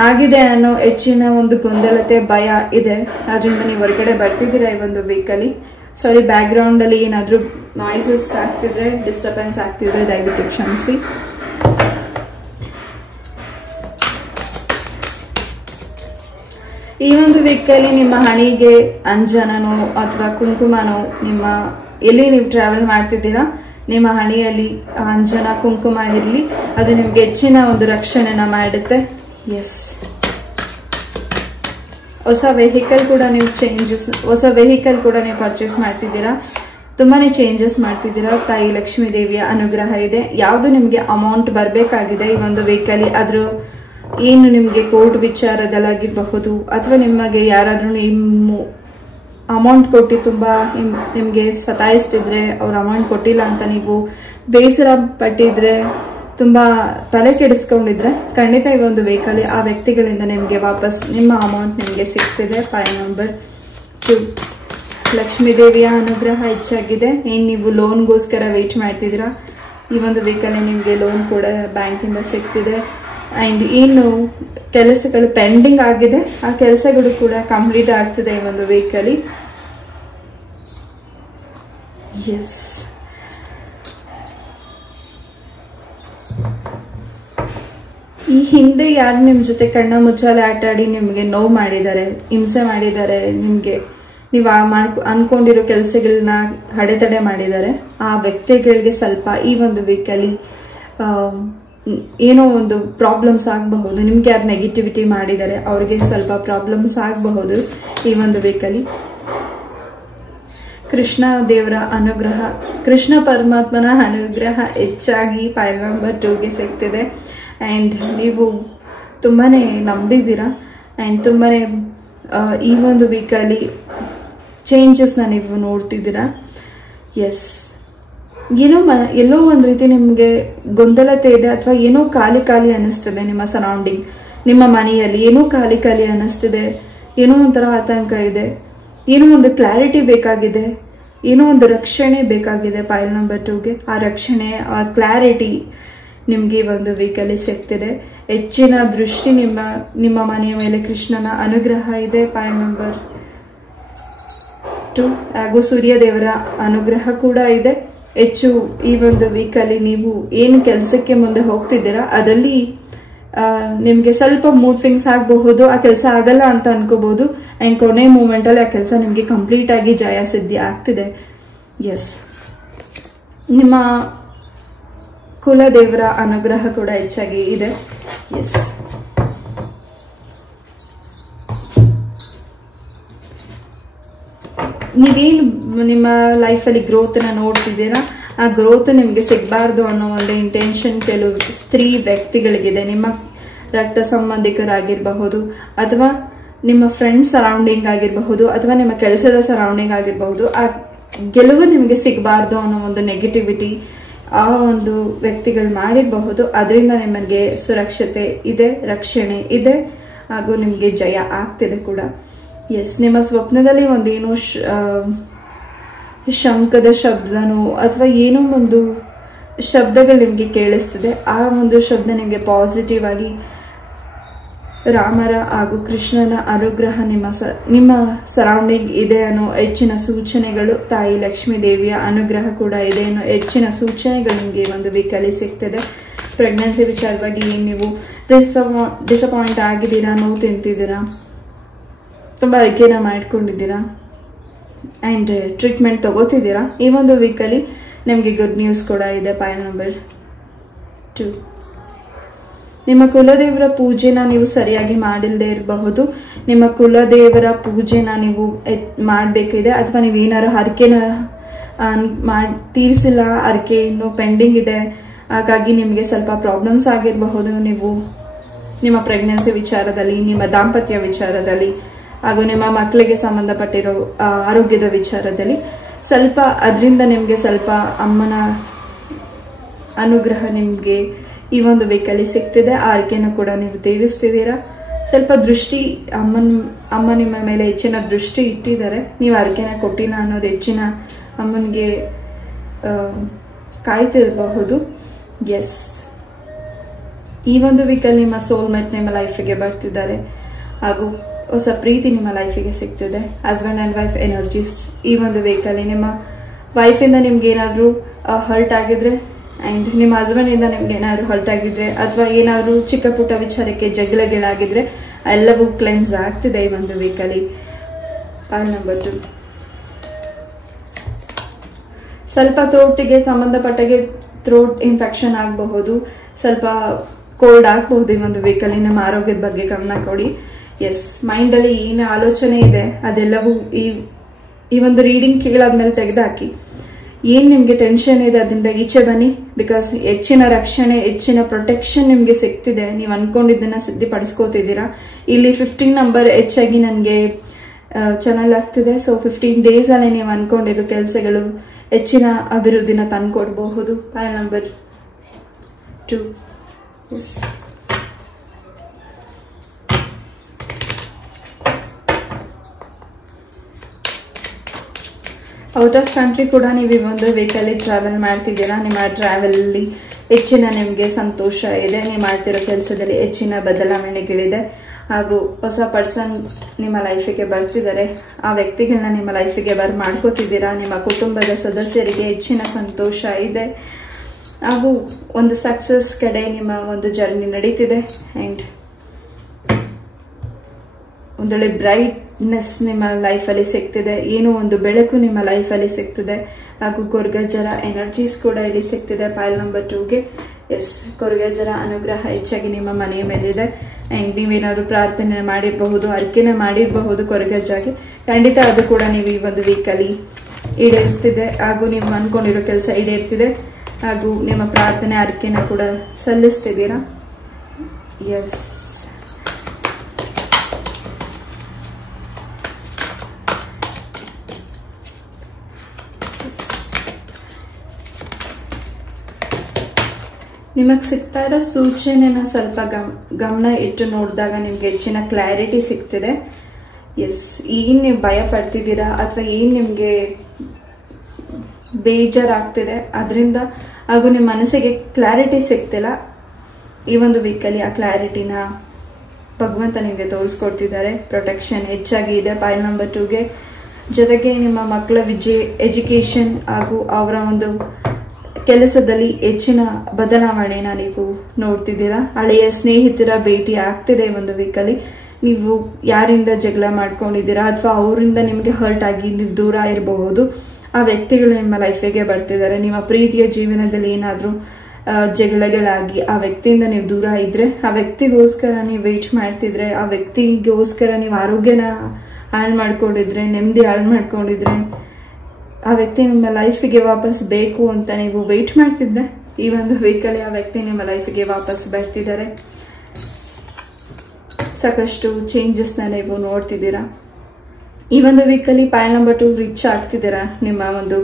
ಆಗಿದೆ ಅನ್ನೋ ಹೆಚ್ಚಿನ ಒಂದು ಗೊಂದಲತೆ, ಭಯ ಇದೆ. ಅದರಿಂದ ನೀವು ಹೊರಗಡೆ ಬರ್ತಿದ್ದೀರಾ ಈ ಒಂದು ವೀಕಲ್ಲಿ. ಸಾರಿ, ಬ್ಯಾಕ್ ಗ್ರೌಂಡ್ ಅಲ್ಲಿ ಏನಾದ್ರೂ ನಾಯ್ಸಸ್ ಆಗ್ತಿದ್ರೆ, ಡಿಸ್ಟರ್ಬೆನ್ಸ್ ಆಗ್ತಿದ್ರೆ ದಯವಿಟ್ಟು ಕ್ಷಮಿಸಿ. ಈ ಒಂದು ವೀಕಲ್ಲಿ ನಿಮ್ಮ ಹಣಿಗೆ ಅಂಜನನೋ ಅಥವಾ ಕುಂಕುಮನೋ, ಎಲ್ಲಿ ನೀವು ಟ್ರಾವೆಲ್ ಮಾಡ್ತಿದ್ದೀರಾ ನಿಮ್ಮ ಹಣಿಯಲ್ಲಿ ಅಂಜನ ಕುಂಕುಮ ಇರಲಿ. ಅದು ನಿಮ್ಗೆ ಹೆಚ್ಚಿನ ಒಂದು ರಕ್ಷಣೆನ ಮಾಡುತ್ತೆ. ಎಸ್, ಹೊಸ ವೆಹಿಕಲ್ ಕೂಡ ನೀವು ಪರ್ಚೇಸ್ ಮಾಡ್ತಿದ್ದೀರಾ. ತುಂಬಾನೇ ಚೇಂಜಸ್ ಮಾಡ್ತಿದ್ದೀರಾ. ತಾಯಿ ಲಕ್ಷ್ಮೀ ದೇವಿಯ ಅನುಗ್ರಹ ಇದೆ. ಯಾವುದು ನಿಮ್ಗೆ ಅಮೌಂಟ್ ಬರಬೇಕಾಗಿದೆ ಈ ಒಂದು ವೀಕಲ್ಲಿ, ಅದ್ರ ಏನು ನಿಮ್ಗೆ ಕೋರ್ಟ್ ವಿಚಾರದಲ್ಲಾಗಿರಬಹುದು, ಅಥವಾ ನಿಮಗೆ ಯಾರಾದ್ರೂ ಅಮೌಂಟ್ ಕೊಟ್ಟು ತುಂಬಾ ನಿಮ್ಗೆ ಸತಾಯಿಸ್ತಿದ್ರೆ, ಅವ್ರ ಅಮೌಂಟ್ ಕೊಟ್ಟಿಲ್ಲ ಅಂತ ನೀವು ಬೇಸರ ಪಟ್ಟಿದ್ರೆ, ತುಂಬಾ ತಲೆ ಕೆಡಿಸ್ಕೊಂಡಿದ್ರೆ, ಖಂಡಿತ ಈ ಒಂದು ವೀಕಲ್ಲಿ ಆ ವ್ಯಕ್ತಿಗಳಿಂದ ನಿಮ್ಗೆ ವಾಪಸ್ ನಿಮ್ಮ ಅಮೌಂಟ್ ನಿಮ್ಗೆ ಸಿಗ್ತಿದೆ. ಪೈಲ್ ನಂಬರ್ 2. ಲಕ್ಷ್ಮೀ ದೇವಿಯ ಅನುಗ್ರಹ ಹೆಚ್ಚಾಗಿದೆ. ನೀವು ಲೋನ್ಗೋಸ್ಕರ ವೇಟ್ ಮಾಡ್ತಿದ್ದೀರಾ, ಈ ಒಂದು ವೀಕಲ್ಲಿ ನಿಮ್ಗೆ ಲೋನ್ ಕೂಡ ಬ್ಯಾಂಕಿಂದ ಸಿಗ್ತಿದೆ. ಅಂಡ್ ಏನು ಕೆಲಸಗಳು ಪೆಂಡಿಂಗ್ ಆಗಿದೆ ಆ ಕೆಲಸಗಳು ಕೂಡ ಕಂಪ್ಲೀಟ್ ಆಗ್ತಿದೆ ಈ ಒಂದು ವೀಕಲ್ಲಿ. ಎಸ್, ಈ ಹಿಂದೆ ಯಾರು ನಿಮ್ ಜೊತೆ ಕಣ್ಣ ಮುಚ್ಚಾಲೆ ಆಟ ಆಡಿ ನಿಮ್ಗೆ ನೋವು ಮಾಡಿದ್ದಾರೆ, ಹಿಂಸೆ ಮಾಡಿದ್ದಾರೆ, ನೀವು ಅನ್ಕೊಂಡಿರೋ ಕೆಲಸಗಳನ್ನ ಅಡೆತಡೆ ಮಾಡಿದ್ದಾರೆ, ಆ ವ್ಯಕ್ತಿಗಳಿಗೆ ಸ್ವಲ್ಪ ಈ ಒಂದು ವೀಕಲ್ಲಿ ಏನೋ ಒಂದು ಪ್ರಾಬ್ಲಮ್ಸ್ ಆಗಬಹುದು. ನಿಮ್ಗೆ ಯಾರು ನೆಗೆಟಿವಿಟಿ ಮಾಡಿದ್ದಾರೆ ಅವ್ರಿಗೆ ಸ್ವಲ್ಪ ಪ್ರಾಬ್ಲಮ್ಸ್ ಆಗಬಹುದು ಈ ಒಂದು ವೀಕಲ್ಲಿ. ಕೃಷ್ಣ ದೇವರ ಅನುಗ್ರಹ, ಕೃಷ್ಣ ಪರಮಾತ್ಮನ ಅನುಗ್ರಹ ಹೆಚ್ಚಾಗಿ ಪೈಲ್ ನಂಬರ್ 2ಗೆ ಸಿಗ್ತಿದೆ. ಅಂಡ್ ನೀವು ತುಂಬಾನೇ ನಂಬಿದ್ದೀರಾ. ಅಂಡ್ ತುಂಬಾನೇ ಈ ಒಂದು ವೀಕಲ್ಲಿ ಚೇಂಜಸ್ನ ನೀವು ನೋಡ್ತಿದ್ದೀರಾ. ಎಸ್, ಎಲ್ಲೋ ಒಂದು ರೀತಿ ನಿಮ್ಗೆ ಗೊಂದಲತೆ ಇದೆ, ಅಥವಾ ಏನೋ ಖಾಲಿ ಅನ್ನಿಸ್ತಿದೆ. ನಿಮ್ಮ ಸರೌಂಡಿಂಗ್, ನಿಮ್ಮ ಮನೆಯಲ್ಲಿ ಏನೋ ಖಾಲಿ ಅನ್ನಿಸ್ತಿದೆ, ಏನೋ ಒಂಥರ ಆತಂಕ ಇದೆ, ಏನೋ ಒಂದು ಕ್ಲಾರಿಟಿ ಬೇಕಾಗಿದೆ. ಏನೋ ಒಂದು ರಕ್ಷಣೆ ಬೇಕಾಗಿದೆ ಪೈಲ್ ನಂಬರ್ 2ಗೆ. ಆ ರಕ್ಷಣೆ, ಆ ಕ್ಲಾರಿಟಿ ನಿಮ್ಗೆ ಒಂದು ವೀಕಲ್ಲಿ ಸಿಗ್ತಿದೆ. ಹೆಚ್ಚಿನ ದೃಷ್ಟಿ ನಿಮ್ಮ ಮನೆಯ ಮೇಲೆ ಕೃಷ್ಣನ ಅನುಗ್ರಹ ಇದೆ ಪೈಲ್ ನಂಬರ್ 2. ಹಾಗೂ ಸೂರ್ಯ ದೇವರ ಅನುಗ್ರಹ ಕೂಡ ಇದೆ. ಹೆಚ್ಚು ಈ ಒಂದು ವೀಕಲ್ಲಿ ನೀವು ಏನು ಕೆಲಸಕ್ಕೆ ಮುಂದೆ ಹೋಗ್ತಿದ್ದೀರಾ ಅದರಲ್ಲಿ ನಿಮ್ಗೆ ಸ್ವಲ್ಪ ಮೂಡ್ ಥಿಂಗ್ಸ್ ಆಗಬಹುದು, ಆ ಕೆಲಸ ಆಗಲ್ಲ ಅಂತ ಅನ್ಕೋಬಹುದು. ಅಂಡ್ ಕೊನೆ ಮೂಮೆಂಟ್ ಅಲ್ಲಿ ಆ ಕೆಲಸ ನಿಮ್ಗೆ ಕಂಪ್ಲೀಟ್ ಆಗಿ ಜಯ ಸಿದ್ಧಿ ಆಗ್ತಿದೆ. ಎಸ್, ನಿಮ್ಮ ಕುಲದೇವರ ಅನುಗ್ರಹ ಕೂಡ ಹೆಚ್ಚಾಗಿ ಇದೆ. ಎಸ್, ನೀವೇನು ನಿಮ್ಮ ಲೈಫಲ್ಲಿ ಗ್ರೋತ್ನ ನೋಡ್ತಿದ್ದೀರಾ, ಆ ಗ್ರೋತ್ ನಿಮ್ಗೆ ಸಿಗಬಾರ್ದು ಅನ್ನೋ ಒಂದು ಇಂಟೆನ್ಷನ್ ಕೆಲವು ಸ್ತ್ರೀ ವ್ಯಕ್ತಿಗಳಿಗಿದೆ. ನಿಮ್ಮ ರಕ್ತ ಸಂಬಂಧಿಕರಾಗಿರಬಹುದು, ಅಥವಾ ನಿಮ್ಮ ಫ್ರೆಂಡ್ ಸರೌಂಡಿಂಗ್ ಆಗಿರಬಹುದು, ಅಥವಾ ನಿಮ್ಮ ಕೆಲಸದ ಸರೌಂಡಿಂಗ್ ಆಗಿರಬಹುದು. ಆ ಗೆಲುವು ನಿಮಗೆ ಸಿಗಬಾರ್ದು ಅನ್ನೋ ಒಂದು ನೆಗೆಟಿವಿಟಿ ಆ ಒಂದು ವ್ಯಕ್ತಿಗಳು ಮಾಡಿರಬಹುದು. ಅದರಿಂದ ನಿಮಗೆ ಸುರಕ್ಷತೆ ಇದೆ, ರಕ್ಷಣೆ ಇದೆ, ಹಾಗೂ ನಿಮಗೆ ಜಯ ಆಗ್ತಿದೆ ಕೂಡ. ಎಸ್, ನಿಮ್ಮ ಸ್ವಪ್ನದಲ್ಲಿ ಒಂದೇನೋ ಶಂಖದ ಶಬ್ದನೋ ಅಥವಾ ಏನೋ ಒಂದು ಶಬ್ದಗಳು ನಿಮಗೆ ಕೇಳಿಸ್ತಿದೆ. ಆ ಒಂದು ಶಬ್ದ ನಿಮಗೆ ಪಾಸಿಟಿವ್ ಆಗಿ ರಾಮರ ಹಾಗೂ ಕೃಷ್ಣನ ಅನುಗ್ರಹ ನಿಮ್ಮ ಸರೌಂಡಿಂಗ್ ಇದೆ ಅನ್ನೋ ಹೆಚ್ಚಿನ ಸೂಚನೆಗಳು, ತಾಯಿ ಲಕ್ಷ್ಮೀ ದೇವಿಯ ಅನುಗ್ರಹ ಕೂಡ ಇದೆ ಅನ್ನೋ ಹೆಚ್ಚಿನ ಸೂಚನೆಗಳು ನಿಮಗೆ ಒಂದು ವೀಕಲ್ಲಿ ಸಿಗ್ತದೆ. ಪ್ರೆಗ್ನೆನ್ಸಿ ವಿಚಾರವಾಗಿ ನೀವು ಡಿಸಪಾಯಿಂಟ್ ಆಗಿದ್ದೀರಾ, ನೋವು ತಿಂತಿದ್ದೀರಾ, ತುಂಬ ಅರಿಕೆನ ಮಾಡ್ಕೊಂಡಿದ್ದೀರಾ ಆ್ಯಂಡ್ ಟ್ರೀಟ್ಮೆಂಟ್ ತಗೋತಿದ್ದೀರಾ. ಈ ಒಂದು ವೀಕಲ್ಲಿ ನಿಮಗೆ ಗುಡ್ ನ್ಯೂಸ್ ಕೂಡ ಇದೆ ಪೈಲ್ ನಂಬರ್ 2. ನಿಮ್ಮ ಕುಲದೇವರ ಪೂಜೆನ ನೀವು ಸರಿಯಾಗಿ ಮಾಡಿಲ್ಲದೆ ಇರಬಹುದು. ನಿಮ್ಮ ಕುಲದೇವರ ಪೂಜೆನ ನೀವು ಮಾಡಬೇಕಿದೆ, ಅಥವಾ ನೀವೇನಾರು ಹರಕೆನ ತೀರಿಸಿಲ್ಲ, ಹರಕೆ ಇನ್ನೂ ಪೆಂಡಿಂಗ್ ಇದೆ, ಹಾಗಾಗಿ ನಿಮಗೆ ಸ್ವಲ್ಪ ಪ್ರಾಬ್ಲಮ್ಸ್ ಆಗಿರಬಹುದು. ನೀವು ನಿಮ್ಮ ಪ್ರೆಗ್ನೆನ್ಸಿ ವಿಚಾರದಲ್ಲಿ, ನಿಮ್ಮ ದಾಂಪತ್ಯ ವಿಚಾರದಲ್ಲಿ, ಹಾಗೂ ನಿಮ್ಮ ಮಕ್ಕಳಿಗೆ ಸಂಬಂಧಪಟ್ಟಿರೋ ಆರೋಗ್ಯದ ವಿಚಾರದಲ್ಲಿ ಸ್ವಲ್ಪ ಅದರಿಂದ ನಿಮಗೆ ಸ್ವಲ್ಪ ಅಮ್ಮನ ಅನುಗ್ರಹ ನಿಮಗೆ ಈ ಒಂದು ವೀಕಲ್ಲಿ ಸಿಗ್ತಿದೆ. ಆರ್ಕೆನೂ ಕೂಡ ನೀವು ತೀರಿಸ್ತಿದ್ದೀರಾ. ಸ್ವಲ್ಪ ದೃಷ್ಟಿ ಅಮ್ಮ ನಿಮ್ಮ ಮೇಲೆ ಹೆಚ್ಚಿನ ದೃಷ್ಟಿ ಇಟ್ಟಿದ್ದಾರೆ. ನೀವು ಆರ್ಕೆನ ಕೊಟ್ಟಿಲ್ಲ ಅನ್ನೋದು ಹೆಚ್ಚಿನ ಅಮ್ಮನಿಗೆ ಕಾಯ್ತಿರಬಹುದು. ಎಸ್, ಈ ಒಂದು ವೀಕಲ್ಲಿ ನಿಮ್ಮ ಸೋಲ್ಮೇಟ್ ನಿಮ್ಮ ಲೈಫಿಗೆ ಬರ್ತಿದ್ದಾರೆ, ಹಾಗೂ ಹೊಸ ಪ್ರೀತಿ ನಿಮ್ಮ ಲೈಫಿಗೆ ಸಿಗ್ತಿದೆ. ಹಸ್ಬೆಂಡ್ ಆ್ಯಂಡ್ ವೈಫ್ ಎನರ್ಜೀಸ್ ಈ ಒಂದು ವೀಕಲ್ಲಿ ನಿಮ್ಮ ವೈಫಿಂದ ನಿಮ್ಗೆ ಏನಾದರೂ ಹರ್ಟ್ ಆಗಿದ್ರೆ, ಆ್ಯಂಡ್ ನಿಮ್ಮ ಹಸ್ಬೆಂಡಿಂದ ನಿಮ್ಗೆ ಏನಾದ್ರು ಹರ್ಟ್ ಆಗಿದ್ರೆ, ಅಥವಾ ಏನಾದ್ರು ಚಿಕ್ಕ ಪುಟ್ಟ ವಿಚಾರಕ್ಕೆ ಜಗಳಗಳಾಗಿದ್ರೆ ಎಲ್ಲವೂ ಕ್ಲೆನ್ಸ್ ಆಗ್ತಿದೆ ಈ ಒಂದು ವೀಕಲ್ಲಿ. ಪೈಲ್ ನಂಬರ್ 2. ಸ್ವಲ್ಪ ಥ್ರೋಟಿಗೆ ಸಂಬಂಧಪಟ್ಟಾಗೆ ಥ್ರೋಟ್ ಇನ್ಫೆಕ್ಷನ್ ಆಗಬಹುದು, ಸ್ವಲ್ಪ ಕೋಲ್ಡ್ ಆಗಬಹುದು ಈ ಒಂದು ವೀಕಲ್ಲಿ. ನಿಮ್ಮ ಆರೋಗ್ಯದ ಬಗ್ಗೆ ಗಮನ ಕೊಡಿ. ಎಸ್, ಮೈಂಡಲ್ಲಿ ಏನು ಆಲೋಚನೆ ಇದೆ ಅದೆಲ್ಲವೂ ಈ ಒಂದು ರೀಡಿಂಗ್ ಕೇಳಾದ್ಮೇಲೆ ತೆಗೆದುಹಾಕಿ. ಏನ್ ನಿಮ್ಗೆ ಟೆನ್ಷನ್ ಇದೆ ಅದರಿಂದ ಈಚೆ ಬನ್ನಿ. ಬಿಕಾಸ್ ಹೆಚ್ಚಿನ ರಕ್ಷಣೆ, ಹೆಚ್ಚಿನ ಪ್ರೊಟೆಕ್ಷನ್ ನಿಮ್ಗೆ ಸಿಗ್ತಿದೆ. ನೀವು ಅನ್ಕೊಂಡಿದ್ದನ್ನ ಸಿದ್ಧಿಪಡಿಸ್ಕೋತಿದ್ದೀರಾ. ಇಲ್ಲಿ 15 ನಂಬರ್ ಹೆಚ್ಚಾಗಿ ನನಗೆ ಚಾನಲ್ ಆಗ್ತಿದೆ. ಸೊ 15 ಡೇಸ್ ಅಲ್ಲಿ ನೀವು ಅನ್ಕೊಂಡಿರೋ ಕೆಲಸಗಳು ಹೆಚ್ಚಿನ ಅಭಿವೃದ್ಧಿನ ತಂದ್ಕೊಡ್ಬಹುದು. ಪೈಲ್ number 2. Yes, out of country ಕೂಡ ನೀವು ಈ ಒಂದು ವೀಕಲ್ಲಿ ಟ್ರಾವೆಲ್ ಮಾಡ್ತಿದ್ದೀರಾ. ನಿಮ್ಮ ಟ್ರಾವೆಲ್ ಹೆಚ್ಚಿನ ನಿಮಗೆ ಸಂತೋಷ ಇದೆ. ನೀವು ಮಾಡ್ತಿರೋ ಕೆಲಸದಲ್ಲಿ ಹೆಚ್ಚಿನ ಬದಲಾವಣೆಗಳಿದೆ, ಹಾಗೂ ಹೊಸ ಪರ್ಸನ್ ನಿಮ್ಮ ಲೈಫಿಗೆ ಬರ್ತಿದ್ದಾರೆ. ಆ ವ್ಯಕ್ತಿಗಳನ್ನ ನಿಮ್ಮ ಲೈಫಿಗೆ ಮಾಡ್ಕೋತಿದ್ದೀರಾ. ನಿಮ್ಮ ಕುಟುಂಬದ ಸದಸ್ಯರಿಗೆ ಹೆಚ್ಚಿನ ಸಂತೋಷ ಇದೆ, ಹಾಗೂ ಒಂದು ಸಕ್ಸಸ್ ಕಡೆ ನಿಮ್ಮ ಒಂದು ಜರ್ನಿ ನಡೀತಿದೆ. ಆ್ಯಂಡ್ ಒಂದೊಳ್ಳೆ ಬ್ರೈಟ್ನೆಸ್ ನಿಮ್ಮ ಲೈಫಲ್ಲಿ ಸಿಗ್ತಿದೆ, ಏನೋ ಒಂದು ಬೆಳಕು ನಿಮ್ಮ ಲೈಫಲ್ಲಿ ಸಿಗ್ತಿದೆ, ಹಾಗೂ ಕೊರ್ಗಜ್ಜರ ಎನರ್ಜೀಸ್ ಕೂಡ ಇಲ್ಲಿ ಸಿಗ್ತಿದೆ ಪೈಲ್ ನಂಬರ್ 2ಗೆ. ಎಸ್, ಕೊರ್ಗಜ್ಜರ ಅನುಗ್ರಹ ಹೆಚ್ಚಾಗಿ ನಿಮ್ಮ ಮನೆಯ ಮೇಲಿದೆ. ಆ್ಯಂಡ್ ನೀವೇನಾದ್ರು ಪ್ರಾರ್ಥನೆ ಮಾಡಿರಬಹುದು, ಅರ್ಕೆನ ಮಾಡಿರಬಹುದು ಕೊರ್ಗಜ್ಜಾಗೆ. ಖಂಡಿತ ಅದು ಕೂಡ ನೀವು ಈ ಒಂದು ವೀಕಲ್ಲಿ ಈಡೇರಿಸ್ತಿದೆ, ಹಾಗೂ ನೀವು ಅನ್ಕೊಂಡಿರೋ ಕೆಲಸ ಈಡೇರ್ತಿದೆ, ಹಾಗೂ ನಿಮ್ಮ ಪ್ರಾರ್ಥನೆ ಅರ್ಕೆನ ಕೂಡ ಸಲ್ಲಿಸ್ತಿದ್ದೀರಾ. ಎಸ್, ನಿಮಗೆ ಸಿಗ್ತಾ ಇರೋ ಸೂಚನೆನ ಸ್ವಲ್ಪ ಗಮನ ಇಟ್ಟು ನೋಡಿದಾಗ ನಿಮ್ಗೆ ಹೆಚ್ಚಿನ ಕ್ಲಾರಿಟಿ ಸಿಗ್ತಿದೆ. ಎಸ್, ಏನ್ ನೀವು ಭಯ ಪಡ್ತಿದ್ದೀರಾ ಅಥವಾ ಏನ್ ನಿಮ್ಗೆ ಬೇಜಾರಾಗ್ತಿದೆ, ಅದರಿಂದ ಹಾಗೂ ನಿಮ್ಮ ಮನಸ್ಸಿಗೆ ಕ್ಲಾರಿಟಿ ಸಿಗ್ತಿಲ್ಲ. ಈ ಒಂದು ವೀಕಲ್ಲಿ ಆ ಕ್ಲಾರಿಟಿನ ಭಗವಂತ ನಿಮಗೆ ತೋರಿಸ್ಕೊಡ್ತಿದ್ದಾರೆ. ಪ್ರೊಟೆಕ್ಷನ್ ಹೆಚ್ಚಾಗಿ ಇದೆ ಪೈಲ್ ನಂಬರ್ 2ಗೆ. ಜೊತೆಗೆ ನಿಮ್ಮ ಮಕ್ಕಳ ಎಜುಕೇಶನ್ ಹಾಗೂ ಅವರ ಒಂದು ಕೆಲಸದಲ್ಲಿ ಹೆಚ್ಚಿನ ಬದಲಾವಣೆನ ನೀವು ನೋಡ್ತಿದ್ದೀರಾ. ಹಳೆಯ ಸ್ನೇಹಿತರ ಭೇಟಿ ಆಗ್ತಿದೆ ಈ ಒಂದು ವೀಕಲ್ಲಿ. ನೀವು ಯಾರಿಂದ ಜಗಳ ಮಾಡ್ಕೊಂಡಿದ್ದೀರಾ ಅಥವಾ ಅವರಿಂದ ನಿಮಗೆ ಹರ್ಟ್ ಆಗಿ ನೀವು ದೂರ ಇರಬಹುದು, ಆ ವ್ಯಕ್ತಿಗಳು ನಿಮ್ಮ ಲೈಫಿಗೆ ಬರ್ತಿದ್ದಾರೆ. ನಿಮ್ಮ ಪ್ರೀತಿಯ ಜೀವನದಲ್ಲಿ ಏನಾದರೂ ಜಗಳಗಳಾಗಿ ಆ ವ್ಯಕ್ತಿಯಿಂದ ನೀವು ದೂರ ಇದ್ರೆ, ಆ ವ್ಯಕ್ತಿಗೋಸ್ಕರ ನೀವು ವೇಟ್ ಮಾಡ್ತಿದ್ರೆ, ಆ ವ್ಯಕ್ತಿಗೋಸ್ಕರ ನೀವು ಆರೋಗ್ಯನ ಹಾಳು ಮಾಡ್ಕೊಂಡಿದ್ರೆ, ನೆಮ್ಮದಿ ಹಾಳು ಮಾಡ್ಕೊಂಡಿದ್ರೆ, ಆ ವ್ಯಕ್ತಿ ನಿಮ್ಮ ಲೈಫಿಗೆ ವಾಪಸ್ ಬೇಕು ಅಂತ ನೀವು ವೇಟ್ ಮಾಡ್ತಿದ್ರೆ, ಈ ಒಂದು ವೀಕಲ್ಲಿ ಆ ವ್ಯಕ್ತಿ ನಿಮ್ಮ ಲೈಫಿಗೆ ವಾಪಸ್ ಬರ್ತಿದ್ದಾರೆ. ಸಾಕಷ್ಟು ಚೇಂಜಸ್ನ ನೀವು ನೋಡ್ತಿದ್ದೀರಾ. ಈ ಒಂದು ವೀಕಲ್ಲಿ ಪೈಲ್ ನಂಬರ್ 2 ರಿಚ್ ಆಗ್ತಿದ್ದೀರಾ. ನಿಮ್ಮ ಒಂದು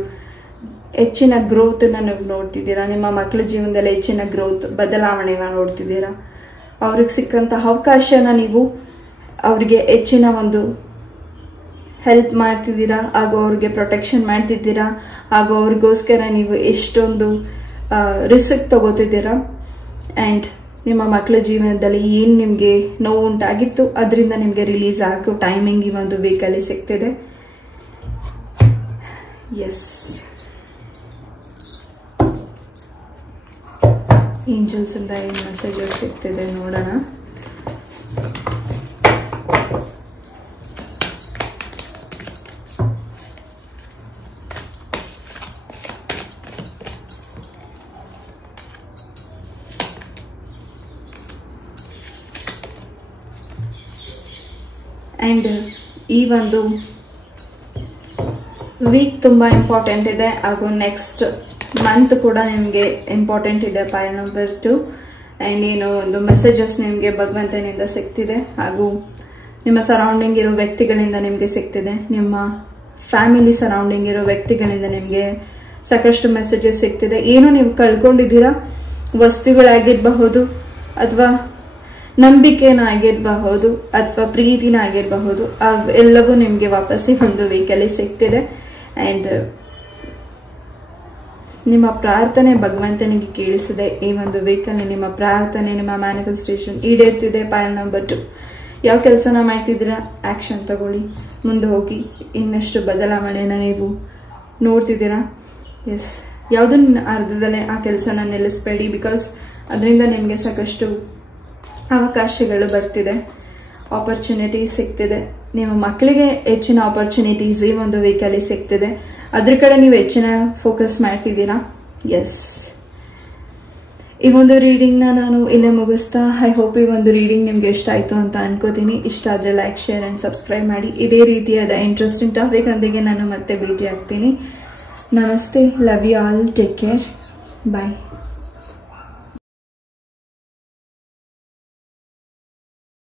ಹೆಚ್ಚಿನ ಗ್ರೋತ್ ನೀವು ನೋಡ್ತಿದ್ದೀರಾ. ನಿಮ್ಮ ಮಕ್ಕಳ ಜೀವನದಲ್ಲಿ ಹೆಚ್ಚಿನ ಗ್ರೋತ್, ಬದಲಾವಣೆನ ನೋಡ್ತಿದ್ದೀರಾ. ಅವ್ರಿಗೆ ಸಿಕ್ಕಂತ ಅವಕಾಶನ ನೀವು ಅವರಿಗೆ ಹೆಚ್ಚಿನ ಒಂದು ಹೆಲ್ಪ್ ಮಾಡ್ತಿದ್ದೀರಾ, ಹಾಗೂ ಅವ್ರಿಗೆ ಪ್ರೊಟೆಕ್ಷನ್ ಮಾಡ್ತಿದ್ದೀರಾ, ಹಾಗೂ ಅವ್ರಿಗೋಸ್ಕರ ನೀವು ಎಷ್ಟೊಂದು ರಿಸ್ಕ್ ತಗೋತಿದ್ದೀರಾ. ಅಂಡ್ ನಿಮ್ಮ ಮಕ್ಕಳ ಜೀವನದಲ್ಲಿ ಏನು ನಿಮಗೆ ನೋವು ಉಂಟಾಗಿತ್ತು ಅದರಿಂದ ನಿಮಗೆ ರಿಲೀಸ್ ಆಗೋ ಟೈಮಿಂಗ್ ಈ ಒಂದು ವೀಕಲ್ಲಿ ಸಿಗ್ತಿದೆ. ಎಸ್, ಏಂಜಲ್ಸ್ ಇಂದ ಏನು ಮೆಸೇಜಸ್ ಸಿಗ್ತಿದೆ ನೋಡೋಣ. ಅಂಡ್ ಈ ಒಂದು ವೀಕ್ ತುಂಬಾ ಇಂಪಾರ್ಟೆಂಟ್ ಇದೆ, ಹಾಗೂ ನೆಕ್ಸ್ಟ್ ಮಂತ್ ಕೂಡ ನಿಮಗೆ ಇಂಪಾರ್ಟೆಂಟ್ ಇದೆ ಪೈಲ್ ನಂಬರ್ 2. ಅಂಡ್ ಏನು ಒಂದು ಮೆಸೇಜಸ್ ನಿಮಗೆ ಭಗವಂತನಿಂದ ಸಿಗ್ತಿದೆ, ಹಾಗೂ ನಿಮ್ಮ ಸರೌಂಡಿಂಗ್ ಇರೋ ವ್ಯಕ್ತಿಗಳಿಂದ ನಿಮಗೆ ಸಿಗ್ತಿದೆ. ನಿಮ್ಮ ಫ್ಯಾಮಿಲಿ ಸರೌಂಡಿಂಗ್ ಇರೋ ವ್ಯಕ್ತಿಗಳಿಂದ ನಿಮಗೆ ಸಾಕಷ್ಟು ಮೆಸೇಜಸ್ ಸಿಗ್ತಿದೆ. ಏನು ನೀವು ಕಳ್ಕೊಂಡಿದ್ದೀರಾ, ವಸ್ತುಗಳಾಗಿರಬಹುದು, ಅಥವಾ ನಂಬಿಕೆನಾಗಿರಬಹುದು, ಅಥವಾ ಪ್ರೀತಿನ ಆಗಿರಬಹುದು, ಎಲ್ಲವೂ ನಿಮಗೆ ವಾಪಸ್ ಈ ಒಂದು ವೀಕಲ್ಲಿ ಸಿಗ್ತಿದೆ. ಅಂಡ್ ನಿಮ್ಮ ಪ್ರಾರ್ಥನೆ ಭಗವಂತನಿಗೆ ಕೇಳಿಸಿದೆ. ಈ ಒಂದು ವೀಕಲ್ಲಿ ನಿಮ್ಮ ಪ್ರಾರ್ಥನೆ, ನಿಮ್ಮ ಮ್ಯಾನಿಫೆಸ್ಟೇಷನ್ ಈಡೇರ್ತಿದೆ. ಪೈಲ್ ನಂಬರ್ 2, ಯಾವ ಕೆಲಸನ ಮಾಡ್ತಿದ್ದೀರಾ, ಆಕ್ಷನ್ ತಗೊಳ್ಳಿ, ಮುಂದೆ ಹೋಗಿ ಇನ್ನಷ್ಟು ಬದಲಾವಣೆನ ನೀವು ನೋಡ್ತಿದ್ದೀರಾ. ಎಸ್, ಯಾವುದನ್ನ ಅರ್ಧದಲ್ಲೇ ಆ ಕೆಲಸನ ನಿಲ್ಲಿಸಬೇಡಿ, ಬಿಕಾಸ್ ಅದರಿಂದ ನಿಮಗೆ ಸಾಕಷ್ಟು ಅವಕಾಶಗಳು ಬರ್ತಿದೆ, ಆಪರ್ಚುನಿಟೀಸ್ ಸಿಗ್ತಿದೆ. ನಿಮ್ಮ ಮಕ್ಕಳಿಗೆ ಹೆಚ್ಚಿನ ಆಪರ್ಚುನಿಟೀಸ್ ಈ ಒಂದು ವೀಕಲ್ಲಿ ಸಿಗ್ತಿದೆ, ಅದ್ರ ಕಡೆ ನೀವು ಹೆಚ್ಚಿನ ಫೋಕಸ್ ಮಾಡ್ತಿದ್ದೀರಾ. ಎಸ್, ಈ ಒಂದು ರೀಡಿಂಗ್ನ ನಾನು ಇಲ್ಲೇ ಮುಗಿಸ್ತಾ, ಐ ಹೋಪ್ ಈ ಒಂದು ರೀಡಿಂಗ್ ನಿಮ್ಗೆ ಇಷ್ಟ ಆಯ್ತು ಅಂತ ಅನ್ಕೋತೀನಿ. ಇಷ್ಟ ಆದ್ರೆ ಲೈಕ್, ಶೇರ್ ಅಂಡ್ ಸಬ್ಸ್ಕ್ರೈಬ್ ಮಾಡಿ. ಇದೇ ರೀತಿಯಾದ ಇಂಟ್ರೆಸ್ಟಿಂಗ್ ಟಾಪಿಕ್ ಒಂದಿಗೆ ನಾನು ಮತ್ತೆ ಭೇಟಿ ಆಗ್ತೀನಿ. ನಮಸ್ತೆ, love you all, take care, bye.